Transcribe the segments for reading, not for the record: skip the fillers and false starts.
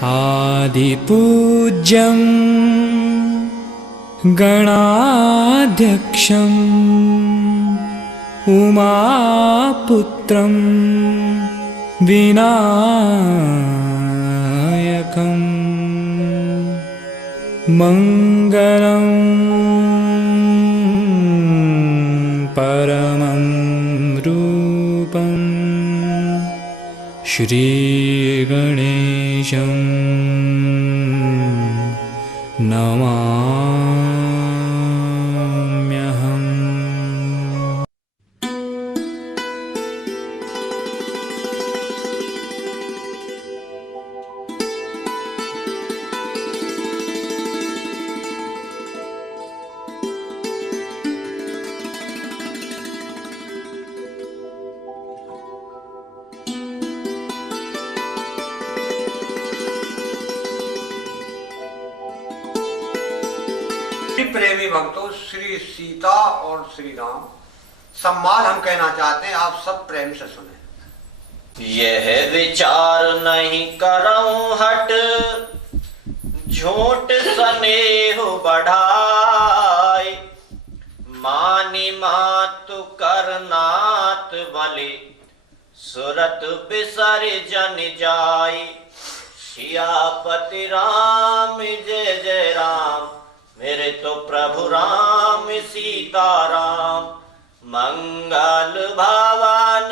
आदिपूज्यं गणाध्यक्षम् उमापुत्रं विनायकं मङ्गलं परमं रूपं श्रीगणेशं नमाम्यहम्। प्रेमी भक्तों, श्री सीता और श्री राम सम्मान हम कहना चाहते हैं, आप सब प्रेम से सुने। यह विचार नहीं करऊं हट, झूठ स्नेह बढ़ाए, मानी मातु करनात बलि, सुरत बिसर जन जाय। सियापति राम जय जय राम, मेरे तो प्रभु राम सीताराम। मंगल भवन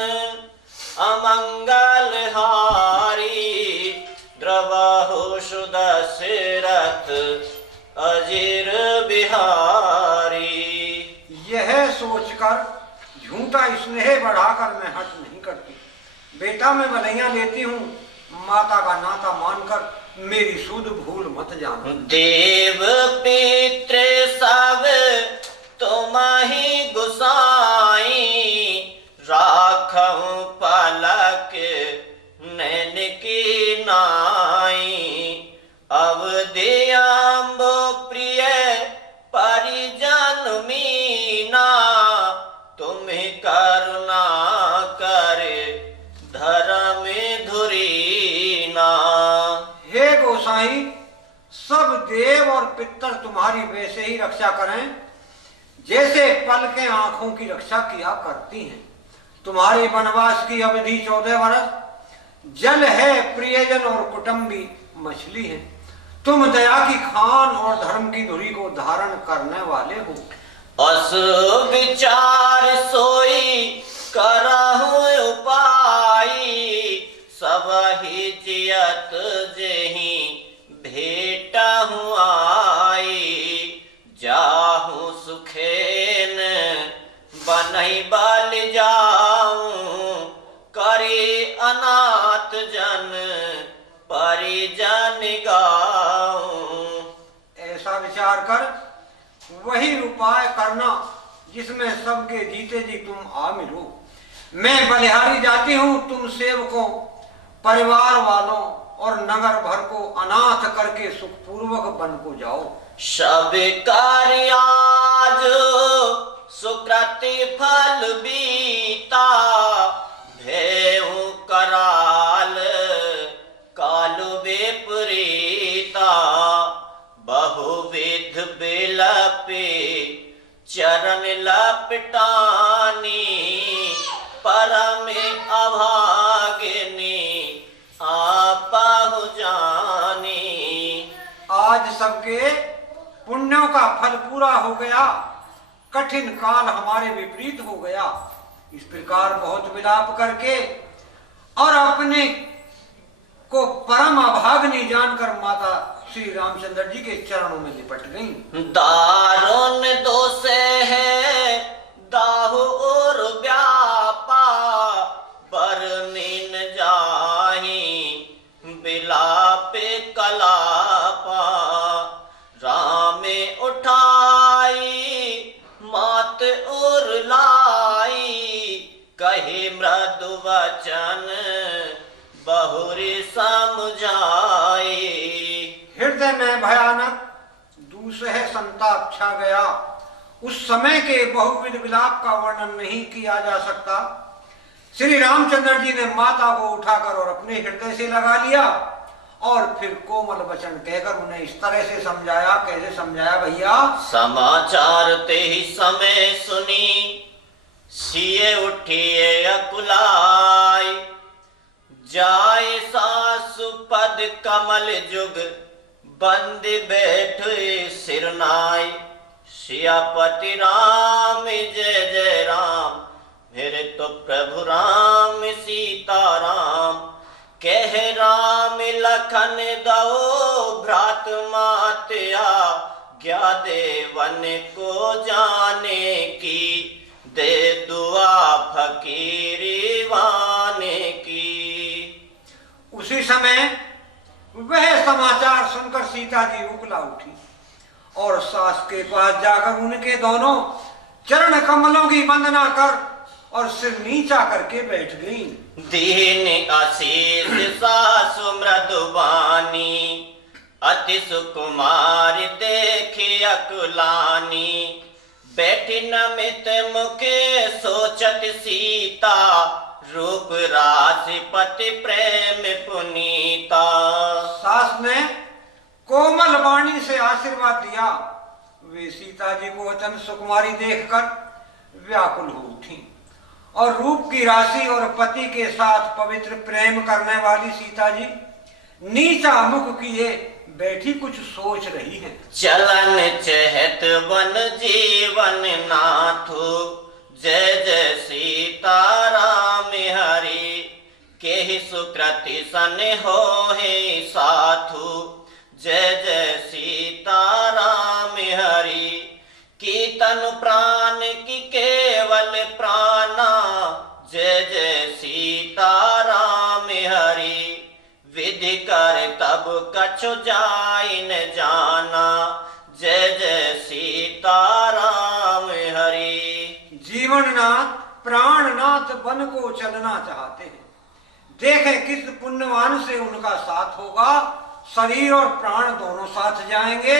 अमंगल हारी, द्रवहु सुदशरथ अजीर बिहारी। यह सोचकर झूठा स्नेह बढ़ाकर मैं हट नहीं करती। बेटा मैं भलैया लेती हूँ, माता का नाता मानकर मेरी सुध भूल मत जाना। देव पितृ सब तुम ही गुसाई, राखऊं पलक नैन की नाई। अवधि अम्ब प्रिय परिजन मीना, तुम्हें करुणा करे धर्म धुरीना। हे गोसाई, सब देव और पितर तुम्हारी वैसे ही रक्षा करें जैसे पलकें आंखों की रक्षा किया करती हैं। तुम्हारे वनवास की अवधि 14 वर्ष, जल है प्रियजन और कुटुंबी मछली है। तुम दया की खान और धर्म की धुरी को धारण करने वाले हो। अस विचार सोई करहु उपाय, सब ही जियत जेहि भेटहु आई। जाहु सुखेन बनहि बल जाऊं, करे अनाथ जन परिजन गाऊं। ऐसा विचार कर वही उपाय करना जिसमें सबके जीते जी तुम आ मिलो। मैं बलिहारी जाती हूँ, तुम सेवकों, परिवार वालों और नगर भर को अनाथ करके सुखपूर्वक वन को जाओ। सब कार्य आज सुकृति फल बीता, भेऊ कराल कालु विपरीता। बहुविध बिलपे चरण लपटानी, परम अभागिनी आपहु जानी। आज सबके पुण्यों का फल पूरा हो गया, कठिन काल हमारे विपरीत हो गया। इस प्रकार बहुत विलाप करके और अपने को परम अभाग्नि जानकर माता श्री रामचंद्र जी के चरणों में लिपट गईं। दारुण दोष है दाहु और व्यापा, बरनीन जाहि बिलापे कलापा। रामे उठाई मात और लाई, कहे मृदु वचन बहुरी समझाई। हृदय में भयानक दूसरे संताप छा गया। उस समय के बहुविध विलाप का वर्णन नहीं किया जा सकता। श्री रामचंद्र जी ने माता को उठाकर और अपने हृदय से लगा लिया और फिर कोमल वचन कहकर उन्हें इस तरह से समझाया। कैसे समझाया भैया? समाचार ते ही समय सुनी, सिए उठिए अकुलाई। जाय सासु पद कमल जुग, बंद बैठे सिरनाई। सियापति राम जय जय राम, मेरे तो प्रभु राम सीता राम। कह राम लखन दो भ्रात मातया, ज्ञा देवन को जाने की। दे दुआ फकीरी वाने की। उसी समय वह समाचार सुनकर सीता जी उकला उठी और सास के पास जाकर उनके दोनों चरण कमलों की वंदना कर और सिर नीचा करके बैठ गई। दीन आशीष सासु मृदुबानी, अति सुकुमार देखी अकुलानी। बैठी नमित मुखे सोचत सीता, रूप राशि पति प्रेम पुनीता। सास ने कोमल वाणी से आशीर्वाद दिया। वे सीता जी को अत्यंत सुकुमारी देखकर व्याकुल हो उठी और रूप की राशि और पति के साथ पवित्र प्रेम करने वाली सीता जी नीचा मुख किए बैठी कुछ सोच रही है। चलन चहत वन जीवन नाथु, जय जय सीता राम हरि। के सुकृति सन हो हे साधु, जय जय सीता राम हरि। की तनु प्राण की केवल प्राणा, जय जय सीता राम हरि। विधि कर तब कछु जाय न जाना, जय जय सीता राम हरि। जीवननाथ प्राणनाथ बन को चलना चाहते हैं। देखें किस पुण्यवान से उनका साथ होगा। शरीर और प्राण दोनों साथ जाएंगे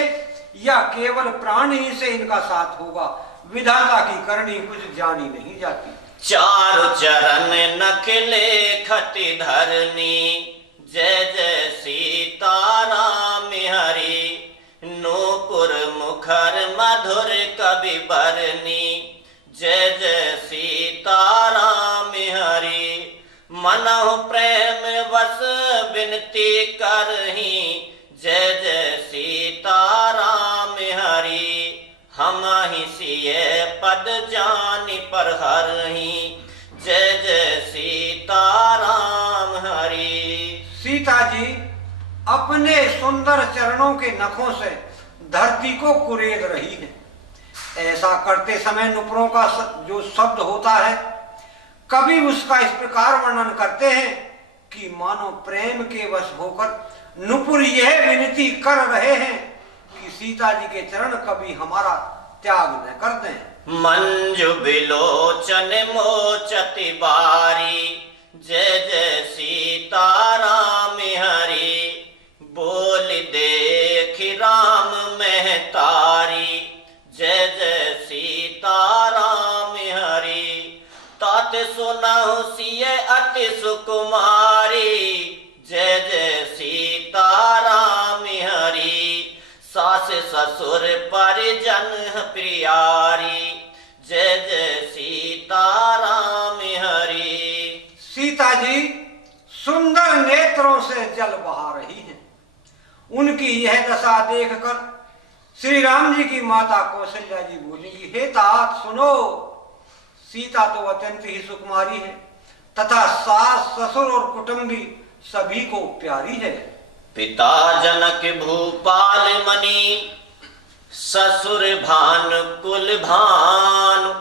या केवल प्राण ही से इनका साथ होगा। विधाता की करनी कुछ जानी नहीं जाती। चारु चरण नखले खति धरनी, जय जय सीता राम हरि। नूपुर मुखर मधुर कवि बरनी, जय जय सीता राम हरि। मनहु प्रेम वस विनती करही, जय जय सीता राम हरि। हम ही सिए पद जानि पर हरही, जय जय सीता राम हरि। सीता जी अपने सुंदर चरणों के नखों से धरती को कुरेद रही है। ऐसा करते समय नुपुरों का जो शब्द होता है, कभी उसका इस प्रकार वर्णन करते हैं कि मानो प्रेम के वश होकर नुपुर यह विनती कर रहे हैं कि सीता जी के चरण कभी हमारा त्याग न कर दें। मंजु बिलोचन मोचति बारी, जय जय सीता राम हरि। बोल देखि राम महतारी, जय जय सीता राम हरि। तात सुनहु सिय अति सुकुमारी, जय जय सीता राम हरि। सास ससुर परिजन प्रियारी, जय जय सीता राम हरि। सीता जी सुंदर नेत्रों से जल बहा रही हैं। उनकी यह दशा देखकर श्री राम जी की माता कौशल्या जी बोलेंगी, हे तात सुनो, सीता तो अत्यंत ही सुकुमारी है तथा सास ससुर और कुटुंबी सभी को प्यारी है। पिता जनक भूपाल मणि, ससुर भान कुल भान।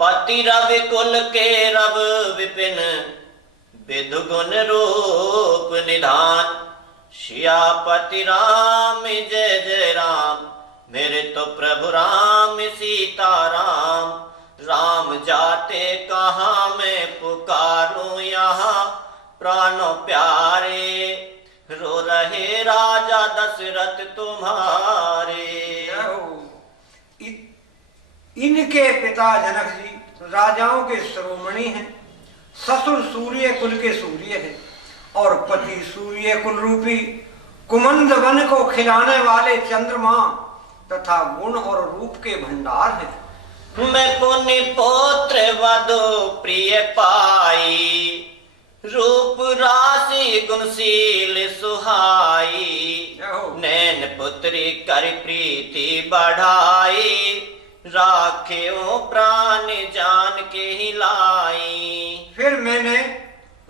पति रवि कुल के रव विपिन, विधु गुण रूप निधान। सियापति राम जय जय राम, मेरे तो प्रभु राम सीता राम। राम जाते कहाँ मैं पुकारूं यहाँ, प्राणों प्यारे रो रहे राजा दशरथ तुम्हारे। इनके पिता जनक जी राजाओं के शिरोमणि हैं, ससुर सूर्य कुल के सूर्य हैं और पति सूर्य कुल रूपी कुमंद वन को खिलाने वाले चंद्रमा तथा गुण और रूप के भंडार हैं। मैं पुण्य पुत्र वधु प्रिय पाई, रूप राशि गुणशील सुहाई। नैन पुत्री कर प्रीति बढ़ाई, राख्यो प्राण जान के हिलाई। फिर मैंने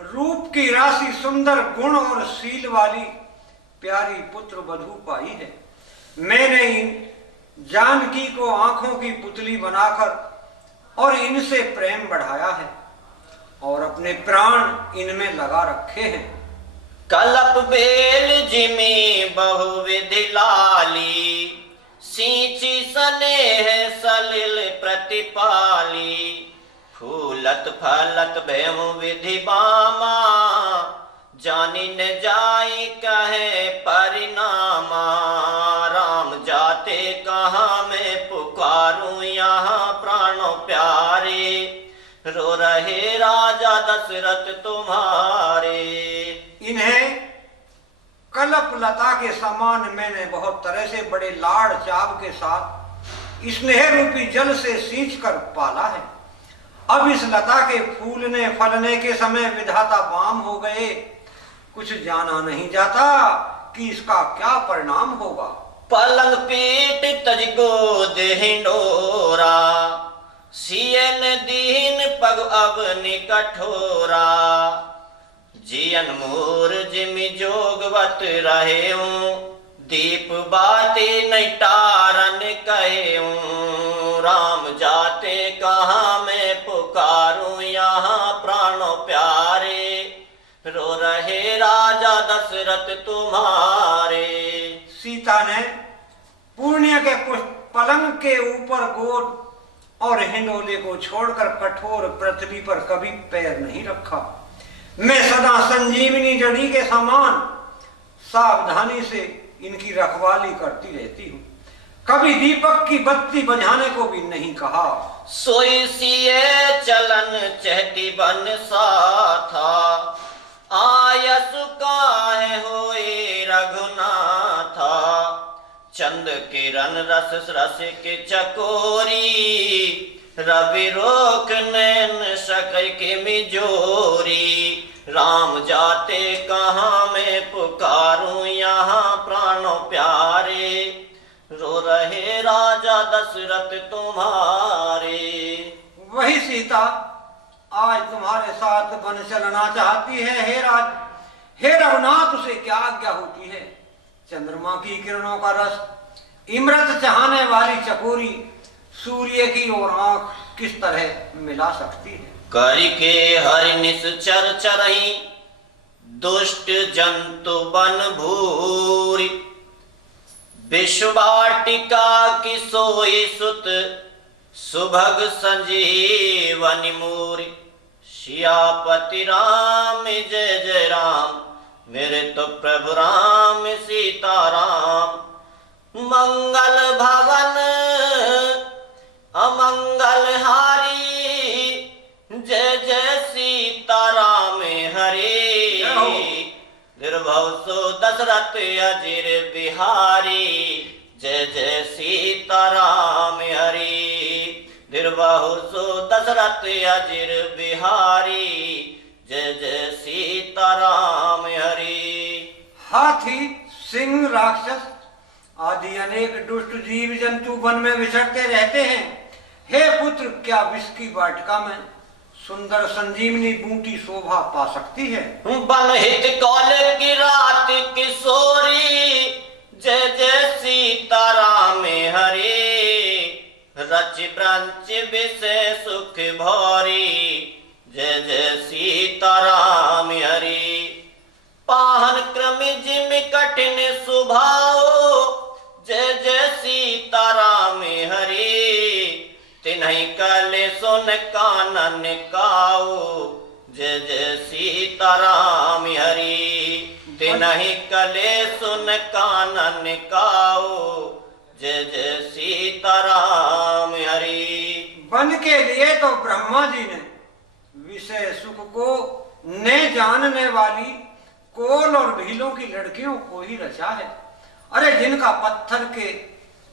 रूप की राशि सुंदर गुण और शील वाली प्यारी पुत्र वधू पाई है। मैंने इन जानकी को आंखों की पुतली बनाकर और इनसे प्रेम बढ़ाया है और अपने प्राण इनमें लगा रखे हैं। कलप बेल जिमी बहुविधि लाली, सींची स्नेह सलिल प्रतिपाली। फूलत फलत भेम विधि बामा, जानी न जाई कहे परिणामा। राम जाते कहाँ मैं पुकारूं यहाँ प्राणों प्यारे, रो रहे राजा दशरथ तुम्हारे। इन्हें कल्प लता के समान मैंने बहुत तरह से बड़े लाड़ चाव के साथ स्नेह रूपी जल से सींच कर पाला है। अब इस लता के फूलने फलने के समय विधाता बाम हो गए, कुछ जाना नहीं जाता कि इसका क्या परिणाम होगा। पलंग पीट तज गोद हिंडोरा, सियन दीन पग अब निकठोरा। जियन मोर जिमि जोगवत रहेऊं, दीप बाती नहीं टारन कहेऊं। राम जाते कहाँ मैं पुकारूं यहाँ प्राणों प्यारे, रो रहे राजा दशरथ तुम्हारे। सीता ने पुण्य के पलंग के ऊपर गोद और हिंडोले को छोड़कर कठोर पृथ्वी पर कभी पैर नहीं रखा। मैं सदा संजीवनी जड़ी के समान सावधानी से इनकी रखवाली करती रहती हूँ। कभी दीपक की बत्ती बुझाने को भी नहीं कहा। सोई सिए चलन चहती बन सा था, आयस काहे होए रघुनाथा। चंद किरण रस रस के चकोरी, रवि रोक नैन शकर के मिजोरी। राम जाते कहाँ मैं पुकारूं यहाँ प्राणों प्यारे, रो रहे राजा दशरथ तुम्हारे। वही सीता आज तुम्हारे साथ वन चलना चाहती है। हे राज, हे रघुनाथ, उसे क्या आज्ञा होती है? चंद्रमा की किरणों का रस इमरत चाहने वाली चकोरी सूर्य की ओर आंख किस तरह मिला सकती है? करके हरि निश्चर चरही, दुष्ट जंतु बन भूरी। विश्ववाटिका की सोई सुत, सुभग संजीवनी मूरी। सियापति राम जय जय राम, मेरे तो प्रभु राम सीताराम। मंगल भवन अमंगल हारी, जय जय सीताराम हरे। निर्भव सो दशरथ अजिर बिहारी, जय जय सीताराम हरि। निर्भव सो दशरथ अजिर बिहारी, जय जय सीताराम हरि। हाथी, सिंह, राक्षस आदि अनेक दुष्ट जीव जंतु वन में विचरते रहते हैं। हे पुत्र, क्या विष की वाटिका में सुंदर संजीवनी बूटी शोभा पा सकती है? बन हित कौल की रात किशोरी, जय जय सीताराम हरि। रच ब्रंच विषय सुख भौरी, जय जय सीताराम हरि। पाहन क्रम जिम कठिन सुभाओ, जय जय सीताराम हरि। तिन्हि कले सुन कानन काओ, जय जय सीताराम हरि। तिन्हि कले सुन कानन काओ, जय जय सीताराम हरि। वन के लिए तो ब्रह्मा जी ने विषय सुख को न जानने वाली कोल और भीलों की लड़कियों को ही रचा है। अरे जिनका पत्थर के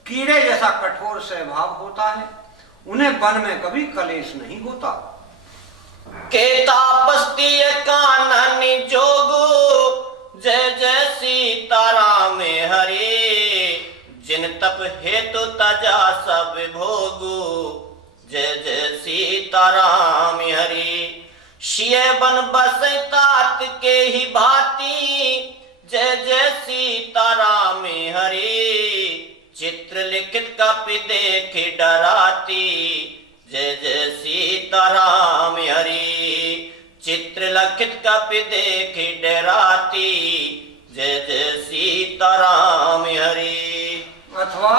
कीड़े जैसा कठोर स्वभाव होता है, उन्हें वन में कभी कलेश नहीं होता। के तापस्ती कानन जोगो, जय जय सीताराम हरि। जिन तप हेतु तजा सब भोगो, जय जय सीताराम हरि। शिय बन बसै तात के ही भांति, जय जय सीताराम हरि। चित्र लिखित कपि देख डराती, जय जय सीताराम हरि। चित्र लिखित कपि देख डराती, जय जय सीताराम हरि। अथवा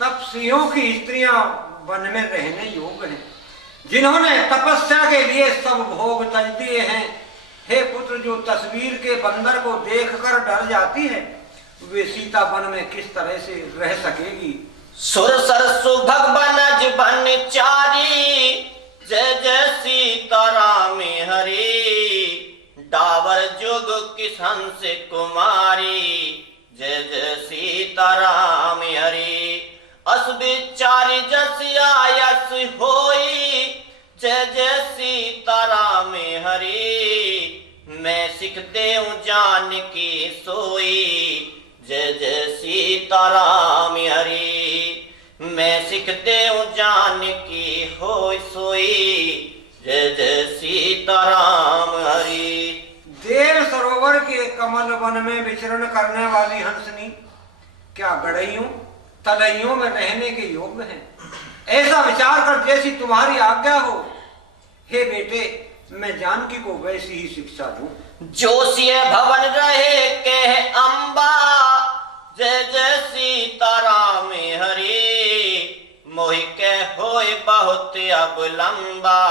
तपस्वियों की स्त्रियां वन में रहने योग्य हैं, जिन्होंने तपस्या के लिए सब भोग तज दिए हैं। हे पुत्र, जो तस्वीर के बंदर को देखकर डर जाती है, वे सीता वन में किस तरह से रह सकेगी। सुर सरसु भगवनज बनचारी, जय जय सीताराम हरि। डावर जुग किशन से कुमारी, जय जय सीताराम हरि। अस विचारी जस आयस होई, जय जय सीताराम हरि। मैं सिख देव जान की सोई, जय जय सीताराम हरि। मैं सिख देव जान की होय सोई, जय जय सीताराम हरि। देव सरोवर के कमल वन में विचरण करने वाली हंसनी क्या गड़इयों तलइयों में रहने के योग्य हैं? ऐसा विचार कर जैसी तुम्हारी आज्ञा हो। हे बेटे, मैं जानकी को वैसी ही शिक्षा दूं। जोशिय भवन रहे कह अम्बा, जय जय सीताराम हरि। मोहि के होय बहुत अब लंबा,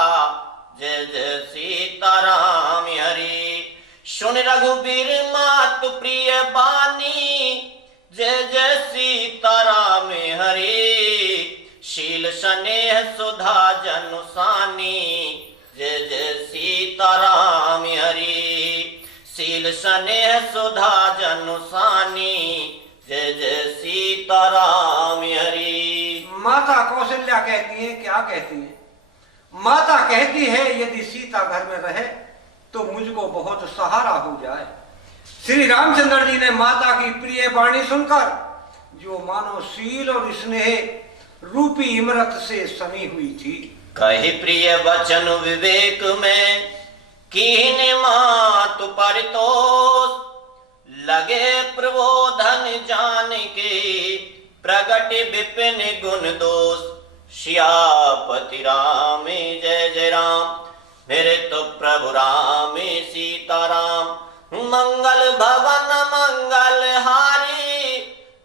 जय जय सीताराम हरि। सुन रघुबीर मातु प्रिय बानी, जय जय सीताराम हरि। शील स्नेह सुधा जनुसानी, जय जय सीताराम हरि। शील स्नेह सुधा जनुसानी, जय जय सीताराम हरि। माता कौशल्या कहती है, क्या कहती है? माता कहती है, यदि सीता घर में रहे तो मुझको बहुत सहारा हो जाए। श्री रामचंद्र जी ने माता की प्रिय वाणी सुनकर, जो मानो शील और स्नेह रूपी इमरत से सनी हुई थी, कही प्रिय वचन विवेक में, कीने मातु परितोष। लगे प्रबोधन जान के, प्रगट विपिन गुण दोष। सियापति राम जय जय राम, मेरे तो प्रभु राम सीताराम। मंगल भवन मंगल हारी,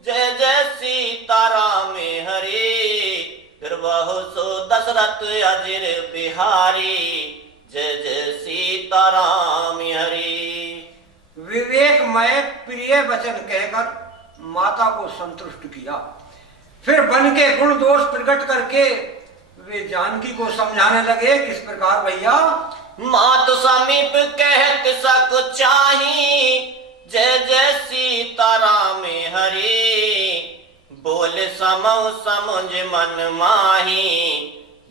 जय जय सीताराम हरि। बहु सो दशरथ अजिर बिहारी, जय जय सीताराम हरि। विवेकमय प्रिय वचन कहकर माता को संतुष्ट किया। फिर वन के गुण दोष प्रकट करके वे जानकी को समझाने लगे। किस प्रकार भैया? मातु समीप कहत सक चाही, जय जय सीताराम हरि। बोल समौ समुझ मन माही,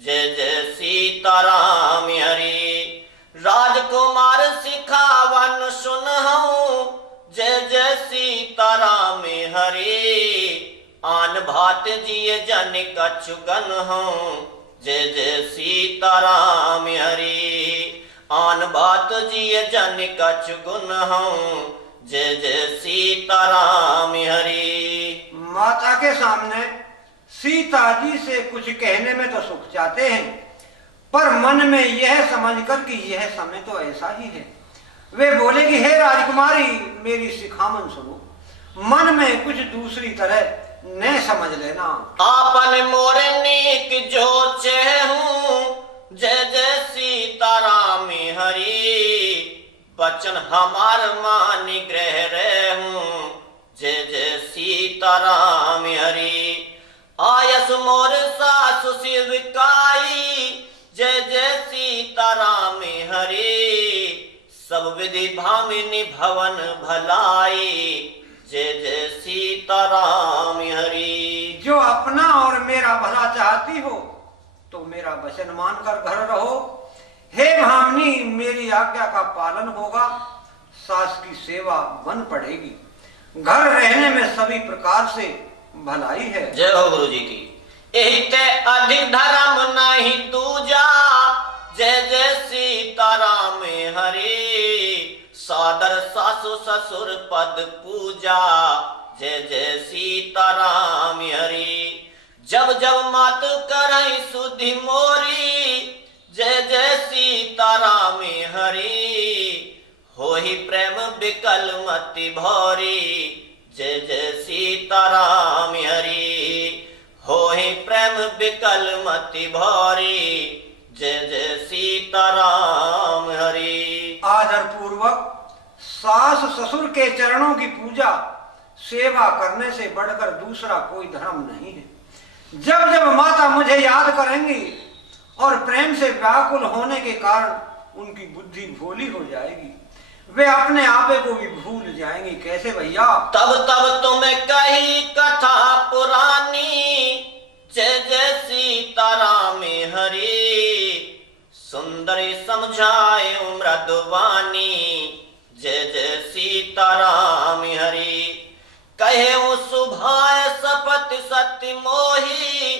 जय जय सीताराम हरि। राजकुमार सिखावन सुनहु, जय जय सीताराम हरि। आन भात जिय जन कछु गनहु, जय जय सीताराम हरि। आन बात जिय जन कछु गुनहु, जय जय सीताराम हरि। माता के सामने सीता जी से कुछ कहने में तो सुख चाहते हैं, पर मन में यह समझकर कि यह समय तो ऐसा ही है, वे बोले कि हे राजकुमारी, मेरी सिखामन सुनो। मन में कुछ दूसरी तरह न समझ लेना। आपन मोरे नीक जो चेहूं, जय जय सीताराम हरि। बचन हमार मान ग्रह रहूं, जय जय सीताराम हरि। आयस मोर सासु शिवकाई, जय जय सीताराम हरि। सब विधि भामिनी भवन भलाई, जय जय सीताराम हरि। जो अपना और मेरा भला चाहती हो तो मेरा वचन मानकर घर रहो। हे भामिनी, मेरी आज्ञा का पालन होगा, सास की सेवा बन पड़ेगी, घर रहने में सभी प्रकार से भलाई है। जय हो गुरु जी की। एहिते अधिक धर्म नहीं दूजा, जय जय सीताराम हरि। सादर सासु ससुर पद पूजा, जय जय सीताराम हरि। जब जब मात करई सुधि मोरी, जय जय सीताराम हरि। होहि प्रेम बिकल मति भौरी, जय जय सीताराम हरि। होहि प्रेम बिकल मति भौरी, जय जय सीताराम हरि। आदर पूर्वक सास ससुर के चरणों की पूजा सेवा करने से बढ़कर दूसरा कोई धर्म नहीं है। जब जब माता मुझे याद करेंगी और प्रेम से व्याकुल होने के कारण उनकी बुद्धि भोली हो जाएगी, वे अपने आपे को भी भूल जाएंगी। कैसे भैया? तब तब तुम्हें कही कथा पुरानी, जय जय सीताराम हरि। सुंदरी समझाए मृदुवानी, जय जय सीताराम हरि। कहे सुभाय सपत सत्य मोही,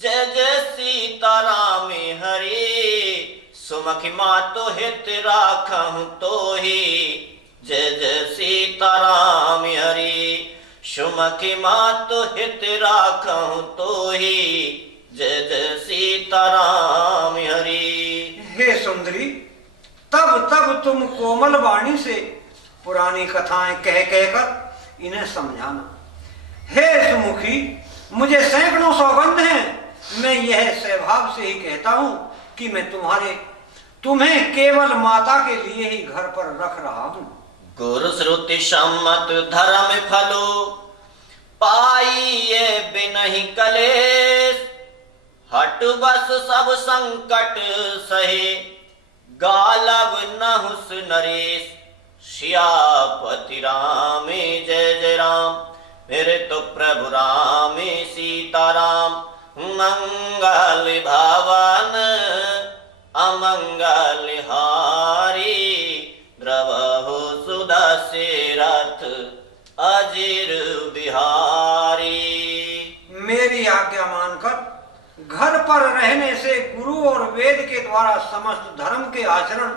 जय जय सीताराम हरि। सुमखी मातु हित राखहु तोहि, जय जय सीताराम हरि। सुमखी मातु हित राखहु तोहि, जय जय सीताराम हरि। हे सुंदरी, तब तब तुम कोमल वाणी से पुरानी कथाएं कह कहकर इन्हें समझाना। हे सुमुखी, मुझे सैकड़ों सौगंध हैं, मैं यह स्वभाव से ही कहता हूं कि मैं तुम्हें केवल माता के लिए ही घर पर रख रहा हूं। गुरु श्रुति सम्मत धर्म फलो, पाइए बिनहि कलेश। हट बस सब संकट सहे, गालव नहुस नरेश। सियापति राम जय जय राम, मेरे तो प्रभु राम सीताराम। मंगल भवन अमंगल हारी, द्रवहु सुदस्य रथ अजिर बिहारी। मेरी आज्ञा मानकर घर पर रहने से गुरु और वेद के द्वारा समस्त धर्म के आचरण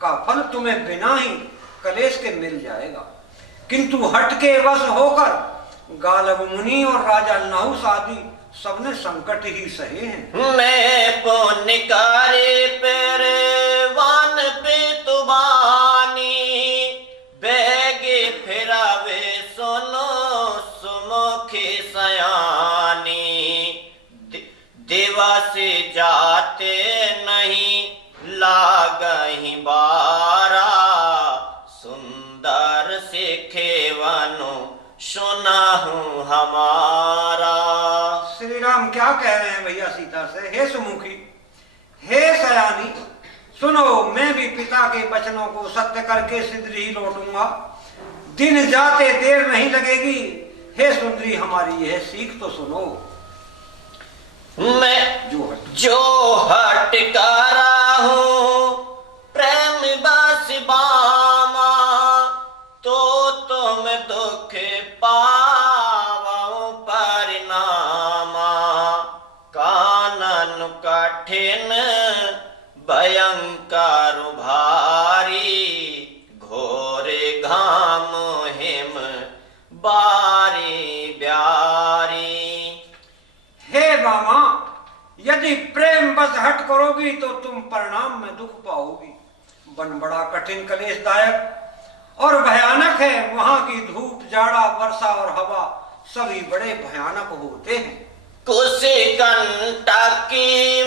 का फल तुम्हें बिना ही कलेश के मिल जाएगा, किंतु हट के वश होकर गालव मुनि और राजा नहुस आदि सबने संकट ही सहे हैं। मैं पुण्य कार्य पेरे वान पे तुबानी, बेगे फिरावे सुनो सुमुखी सयानी। देवा से जाते नहीं लागहि बारा, सुंदर से खेवनो सुनाहू हमारा। श्री राम क्या कह रहे हैं भैया सीता से? हे सुमुखी, हे सयानी, सुनो, मैं भी पिता के वचनों को सत्य करके शीघ्र ही लौटूंगा। दिन जाते देर नहीं लगेगी। हे सुंदरी, हमारी यह सीख तो सुनो। मैं जो हट करा हूँ प्रेम बस बामा, तो तुम दुख पावो परिणामा। कानन कठिन भयंकर भारी, घोरे घाम हिम बारी ब्यारी। हे मामा, यदि प्रेम बस हट करोगी तो तुम परिणाम में दुख पाओगी। वन बड़ा कठिन कलेशदायक और भयानक है। वहां की धूप, जाड़ा, वर्षा और हवा सभी बड़े भयानक होते हैं। कुशिकंटकी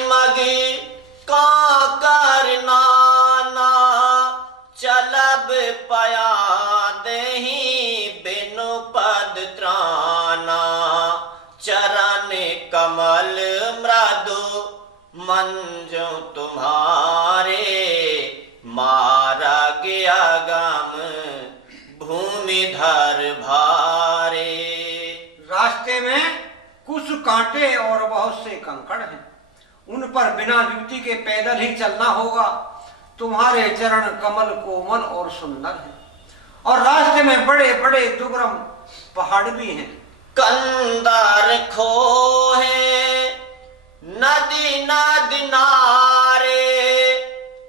मगी काकर नाना, चलब पया देहि बिनु पद त्राना। चरण कमल मृदु मंजु तुम्हारे, मारगे भूमिधर भारे। रास्ते में कुछ कांटे और बहुत से कंकड़ हैं, उन पर बिना जुती के पैदल ही चलना होगा। तुम्हारे चरण कमल कोमल और सुंदर हैं, और रास्ते में बड़े बड़े दुर्गम पहाड़ भी हैं। कंदर खोहे नदी नारे,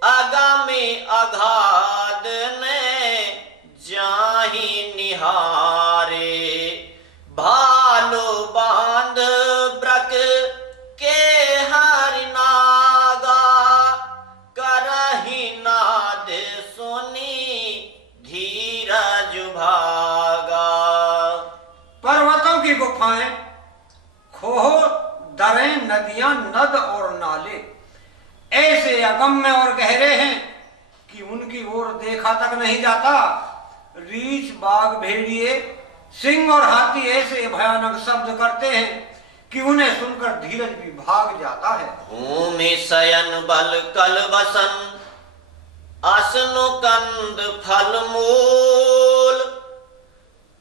अगमी अगाध ने जाहि निहारे। भालो बांध ब्रक के हरि नागा, करहि नाद सुनी धीरज भागा। पर्वतों की गुफाएं, खोह, दरें, नदियां, नद और नाले ऐसे अगम्य और गहरे हैं कि उनकी ओर देखा तक नहीं जाता। रीछ, बाघ, भेड़िए, सिंह और हाथी ऐसे भयानक शब्द करते हैं कि उन्हें सुनकर धीरज भी भाग जाता है। भूमि शयन बल कल बसन, असनु कंद फल मूल।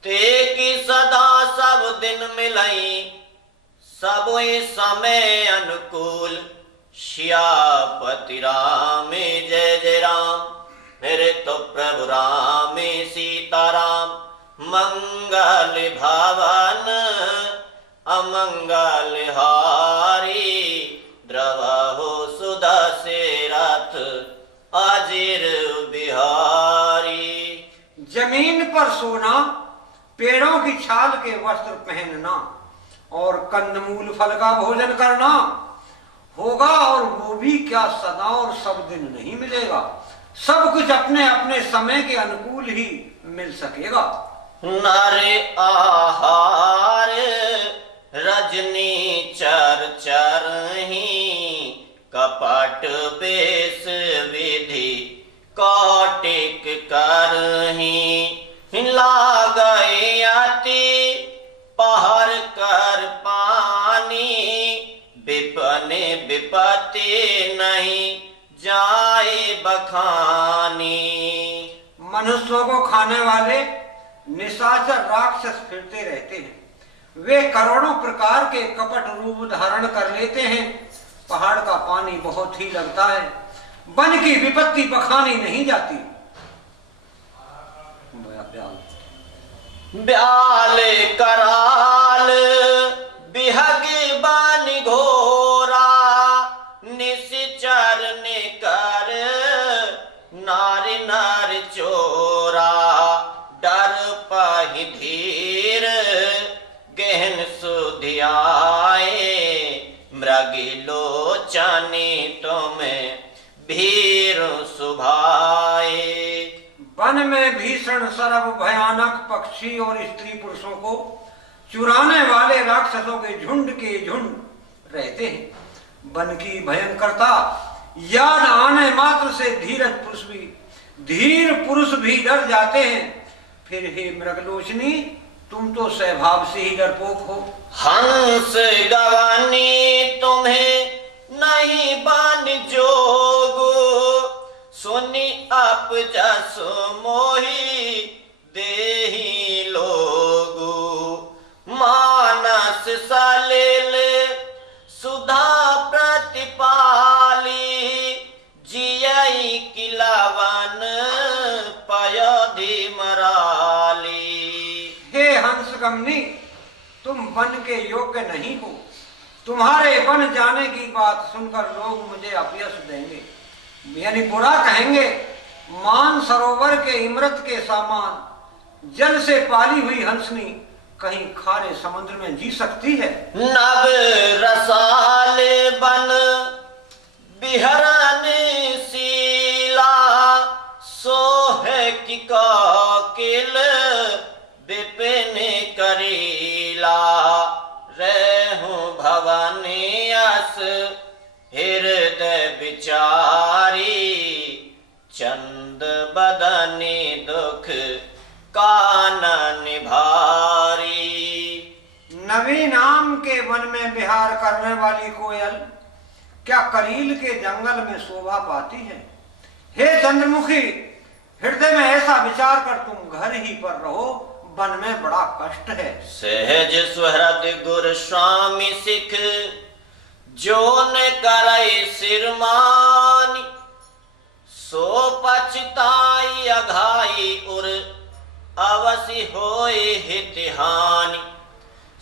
ते की सदा सब दिन मिलई, सब समय अनुकूल। श्यापति राम जय जय राम, मेरे तो प्रभु राम सीताराम। मंगल भवन अमंगल हारी, द्रवहु सुधा से रथ अजिर बिहारी। जमीन पर सोना, पेड़ों की छाल के वस्त्र पहनना और कंदमूल फल का भोजन करना होगा, और वो भी क्या सदा और सब दिन नहीं मिलेगा। सब कुछ अपने अपने समय के अनुकूल ही मिल सकेगा। नर आहार रजनी चर चरही, कपट बेस विधि कौटिक करही। लागई अति पहर कर पानी, विपने विपत्ति नहीं जाए बखानी। मनुष्यों को खाने वाले निशाचर राक्षस फिरते रहते हैं। वे करोड़ों प्रकार के कपट रूप धारण कर लेते हैं। पहाड़ का पानी बहुत ही लगता है, वन की विपत्ति बखानी नहीं जाती। ब्याल कराल बिहग बन घोरा, निश्चर ने कर नारी नार चोरा। डर पहि धीर गहन सुधियाए, मृगिलोचनी तुम्हें भीर सुभाए। वन में भीषण सरब भयानक पक्षी और स्त्री पुरुषों को चुराने वाले राक्षसों के झुंड रहते हैं। वन की भयंकरता याद आने मात्र से धीर पुरुष भी डर जाते हैं। फिर हे मृगलोचनी, तुम तो स्वभाव से ही डरपोक हो। हंस गवानी तुम्हें नहीं बन जोगो, सुनी आप जस मोही देही लोगो। मानस सलिल सुधा प्रतिपाली, जियई किलावन पयोधि मराली। हे हंसगमनी, तुम वन के योग्य नहीं हो। तुम्हारे वन जाने की बात सुनकर लोग मुझे अपयश देंगे, यानी बुरा कहेंगे। मान सरोवर के इमरत के सामान जल से पाली हुई हंसनी कहीं खारे समुद्र में जी सकती है? नव रसाले बन बिहरन शीला, सोहे की काकिल विपिन करीला। रहूं भवानी अस हृदय विचारी, चंद बदनी दुख कानन भारी। नवी नाम के वन में विहार करने वाली कोयल क्या करील के जंगल में शोभा पाती है? हे चंद्रमुखी, हृदय में ऐसा विचार कर तुम घर ही पर रहो, वन में बड़ा कष्ट है। सहज सुहृद गुर स्वामी सिख, जो न करई सिरमानी, सो पछताई अघाई उर, अवसि होए हित हानि।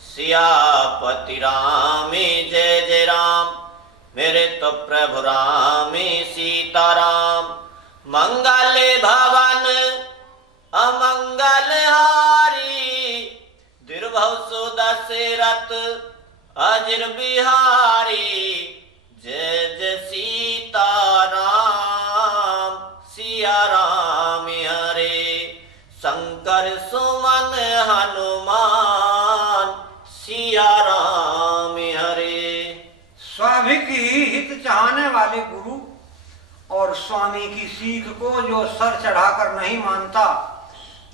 सियापति रामे जय जय राम, मेरे तो प्रभु रामे सीताराम। मंगल भवन अमंगल हारी, दुर्भव सो दशरथ अजर बिहारी। जय जय सीताराम, सिया राम हरे। शंकर सुमन हनुमान, सिया राम हरे। स्वाभिक ही हित चाहने वाले गुरु और स्वामी की सीख को जो सर चढ़ाकर नहीं मानता,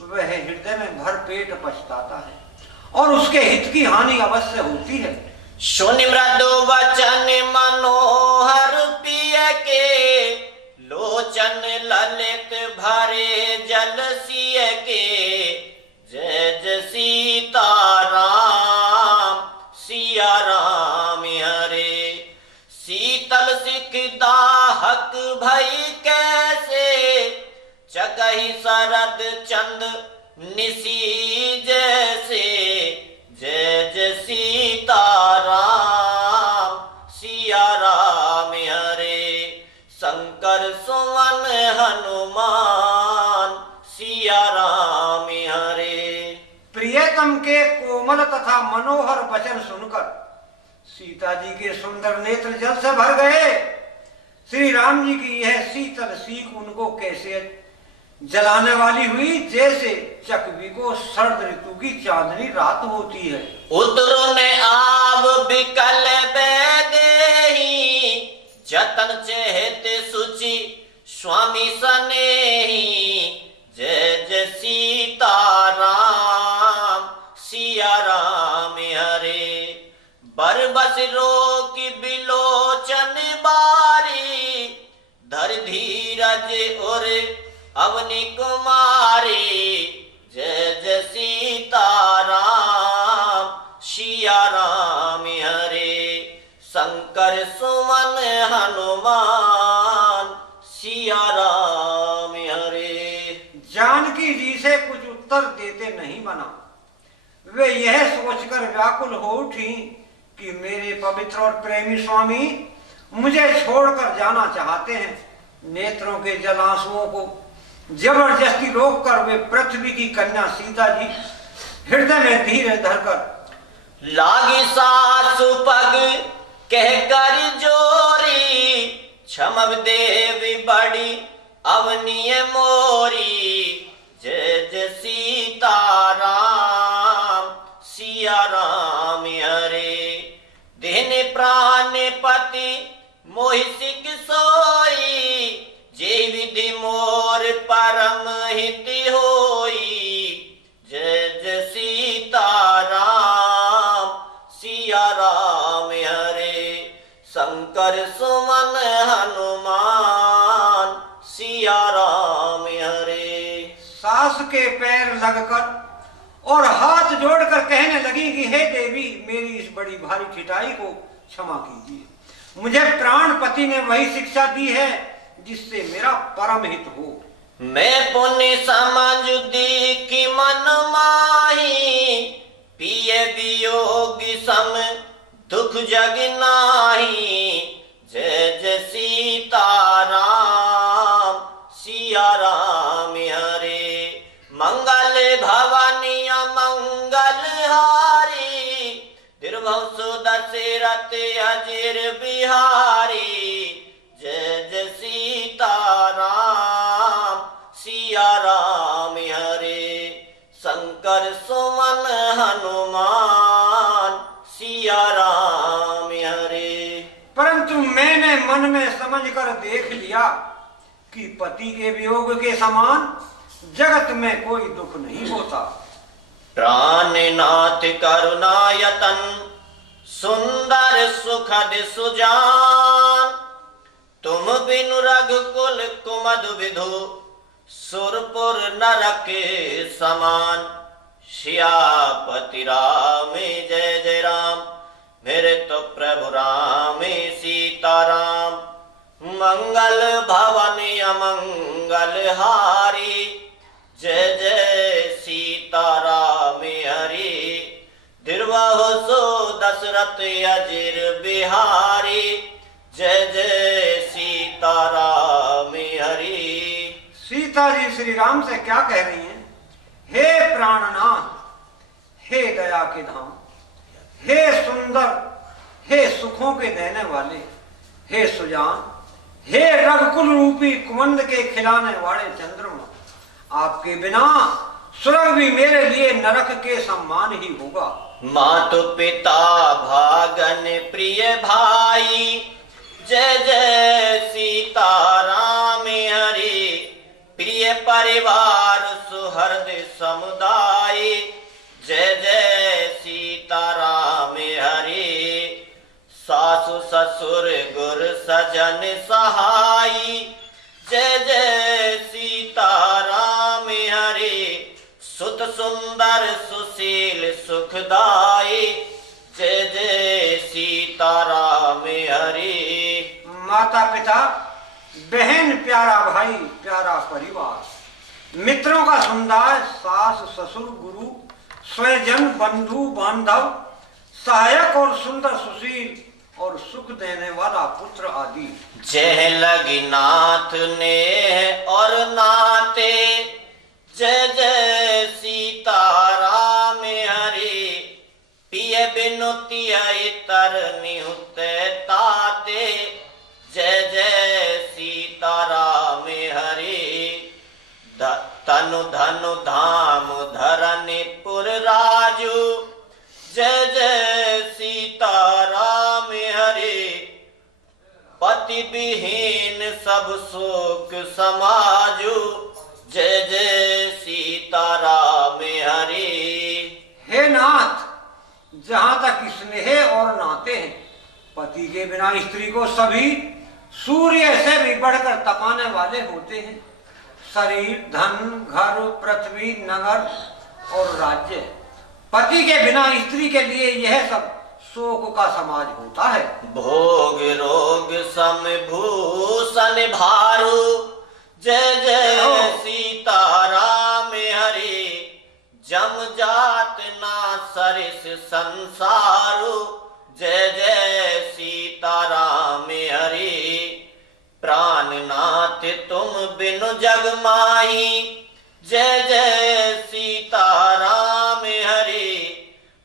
वह हृदय में भर पेट पछताता है और उसके हित की हानि अवश्य होती है। सुनि मृदु वचन मनोहर पिय के, लोचन ललित भरे जल सिय के। जय जय सीताराम, सिया राम हरे। शीतल सिख दाहक भई कैसे, चकहि शरद चंद निसी जैसे। जय जय सीताराम, सिया राम हरे। शंकर सुमन हनुमान, सिया राम हरे। प्रियतम के कोमल तथा मनोहर वचन सुनकर सीता जी के सुंदर नेत्र जल से भर गए। श्री राम जी की यह शीतल सीख उनको कैसे जलाने वाली हुई, जैसे चकवी को शरद ऋतु की चांदनी रात होती है। उतरो ने आव बिकल बेदेही, जतन चेहते सुचि स्वामी सनेही। जय जय सीताराम, सिया राम हरे। बरबस रोक बिलोचन बारी, धर धीरज और अवनि कुमारी। जय जय सीताराम, सिया राम हरे। शंकर सुमन हनुमान, सिया राम हरे। जानकी जी से कुछ उत्तर देते नहीं बना। वे यह सोचकर व्याकुल हो उठी कि मेरे पवित्र और प्रेमी स्वामी मुझे छोड़कर जाना चाहते हैं। नेत्रों के जलांसुओं को जबरदस्ती रोककर वे पृथ्वी की कन्या सीता जी हृदय में धीरे धरकर लागी सासु पग कह कर जोरी, क्षमव देवी बड़ी अवनीय मोरी। जय जय सीताराम, सिया राम हरे। दिन प्राण पति मोहि सिख सोई, जे विधि मोर परम हित होई। जय जय सीताराम, सिया राम हरे। शंकर सुमन हनुमान, सिया राम हरे। सास के पैर लगकर और हाथ जोड़कर कहने लगी कि हे देवी, मेरी इस बड़ी भारी ठिठाई को क्षमा कीजिए। मुझे प्राणपति ने वही शिक्षा दी है जिससे मेरा परम हित हो। मैं पुण्य समझ की मन माही, पिए वियोग सम दुख जग नाही। जय जय सीताराम, सिया राम हरे। मंगल भवानी मंगल हारी, दुर्भव सो दशरथ अजर बिहारी। जय जय सीताराम, सिया राम हरे। शंकर सुमन हनुमान, सिया राम हरे। परंतु मैंने मन में समझकर देख लिया कि पति के वियोग के समान जगत में कोई दुख नहीं होता। प्राणनाथ करुणायतन, सुंदर सुखद सुजान। तुम बिनु रघुकुल कुमद विधु, सुरपुर नरक समान। श्यापति राम जय जय राम, मेरे तो प्रभु राम सीताराम। मंगल भवन अमंगल हारी, जय जय सीताराम हरि। दिर्वहु सो दशरथ अजिर बिहारी, जय जय सीताराम हरि। सीता जी श्री राम से क्या कह रही हैं? हे प्राणनाथ, हे दया के धाम, हे सुंदर, हे सुखों के देने वाले, हे सुजान, हे रघुकुल रूपी कुमंद के खिलाने वाले चंद्रमा, आपके बिना स्वर्ग भी मेरे लिए नरक के समान ही होगा। मातु पिता भागन प्रिय भाई, जय जय सीताराम हरि। प्रिय परिवार सुहृद समुदाय, जय जय सीताराम हरि। सासु ससुर गुर सजन सहाई, जय जय सीताराम हरि। सुत सुंदर सुशील सुखदाई, जय जय सीताराम हरि। माता पिता, बहन, प्यारा भाई, प्यारा परिवार, मित्रों का समुदाय, सास ससुर गुरु स्वजन बंधु बांधव, सहायक और सुंदर सुशील और सुख देने वाला पुत्र आदि। जय लगी नाथ ने और नाते, जय जय सीताराम हरि। पिय बिनुति तर निहुते ताते, जय जय सीताराम हरि। तनु धनु धाम धरनीपुर राजू, जय जय सीताराम हरि। पति विहीन सब शोक समाजू, जय जय सीताराम हरि। हे नाथ, जहाँ तक स्नेह और नाते हैं, पति के बिना स्त्री को सभी सूर्य से भी बढ़कर तपाने वाले होते हैं। शरीर, धन, घर, पृथ्वी, नगर और राज्य, पति के बिना स्त्री के लिए यह सब शोक का समाज होता है। भोग रोग सम भूषण भारू, जय जय सीताराम हरि। जम जात ना सरिस संसारू, जय जय सीताराम हरि। प्राणनाथ तुम बिनु जग माही, जय जय सीताराम हरि।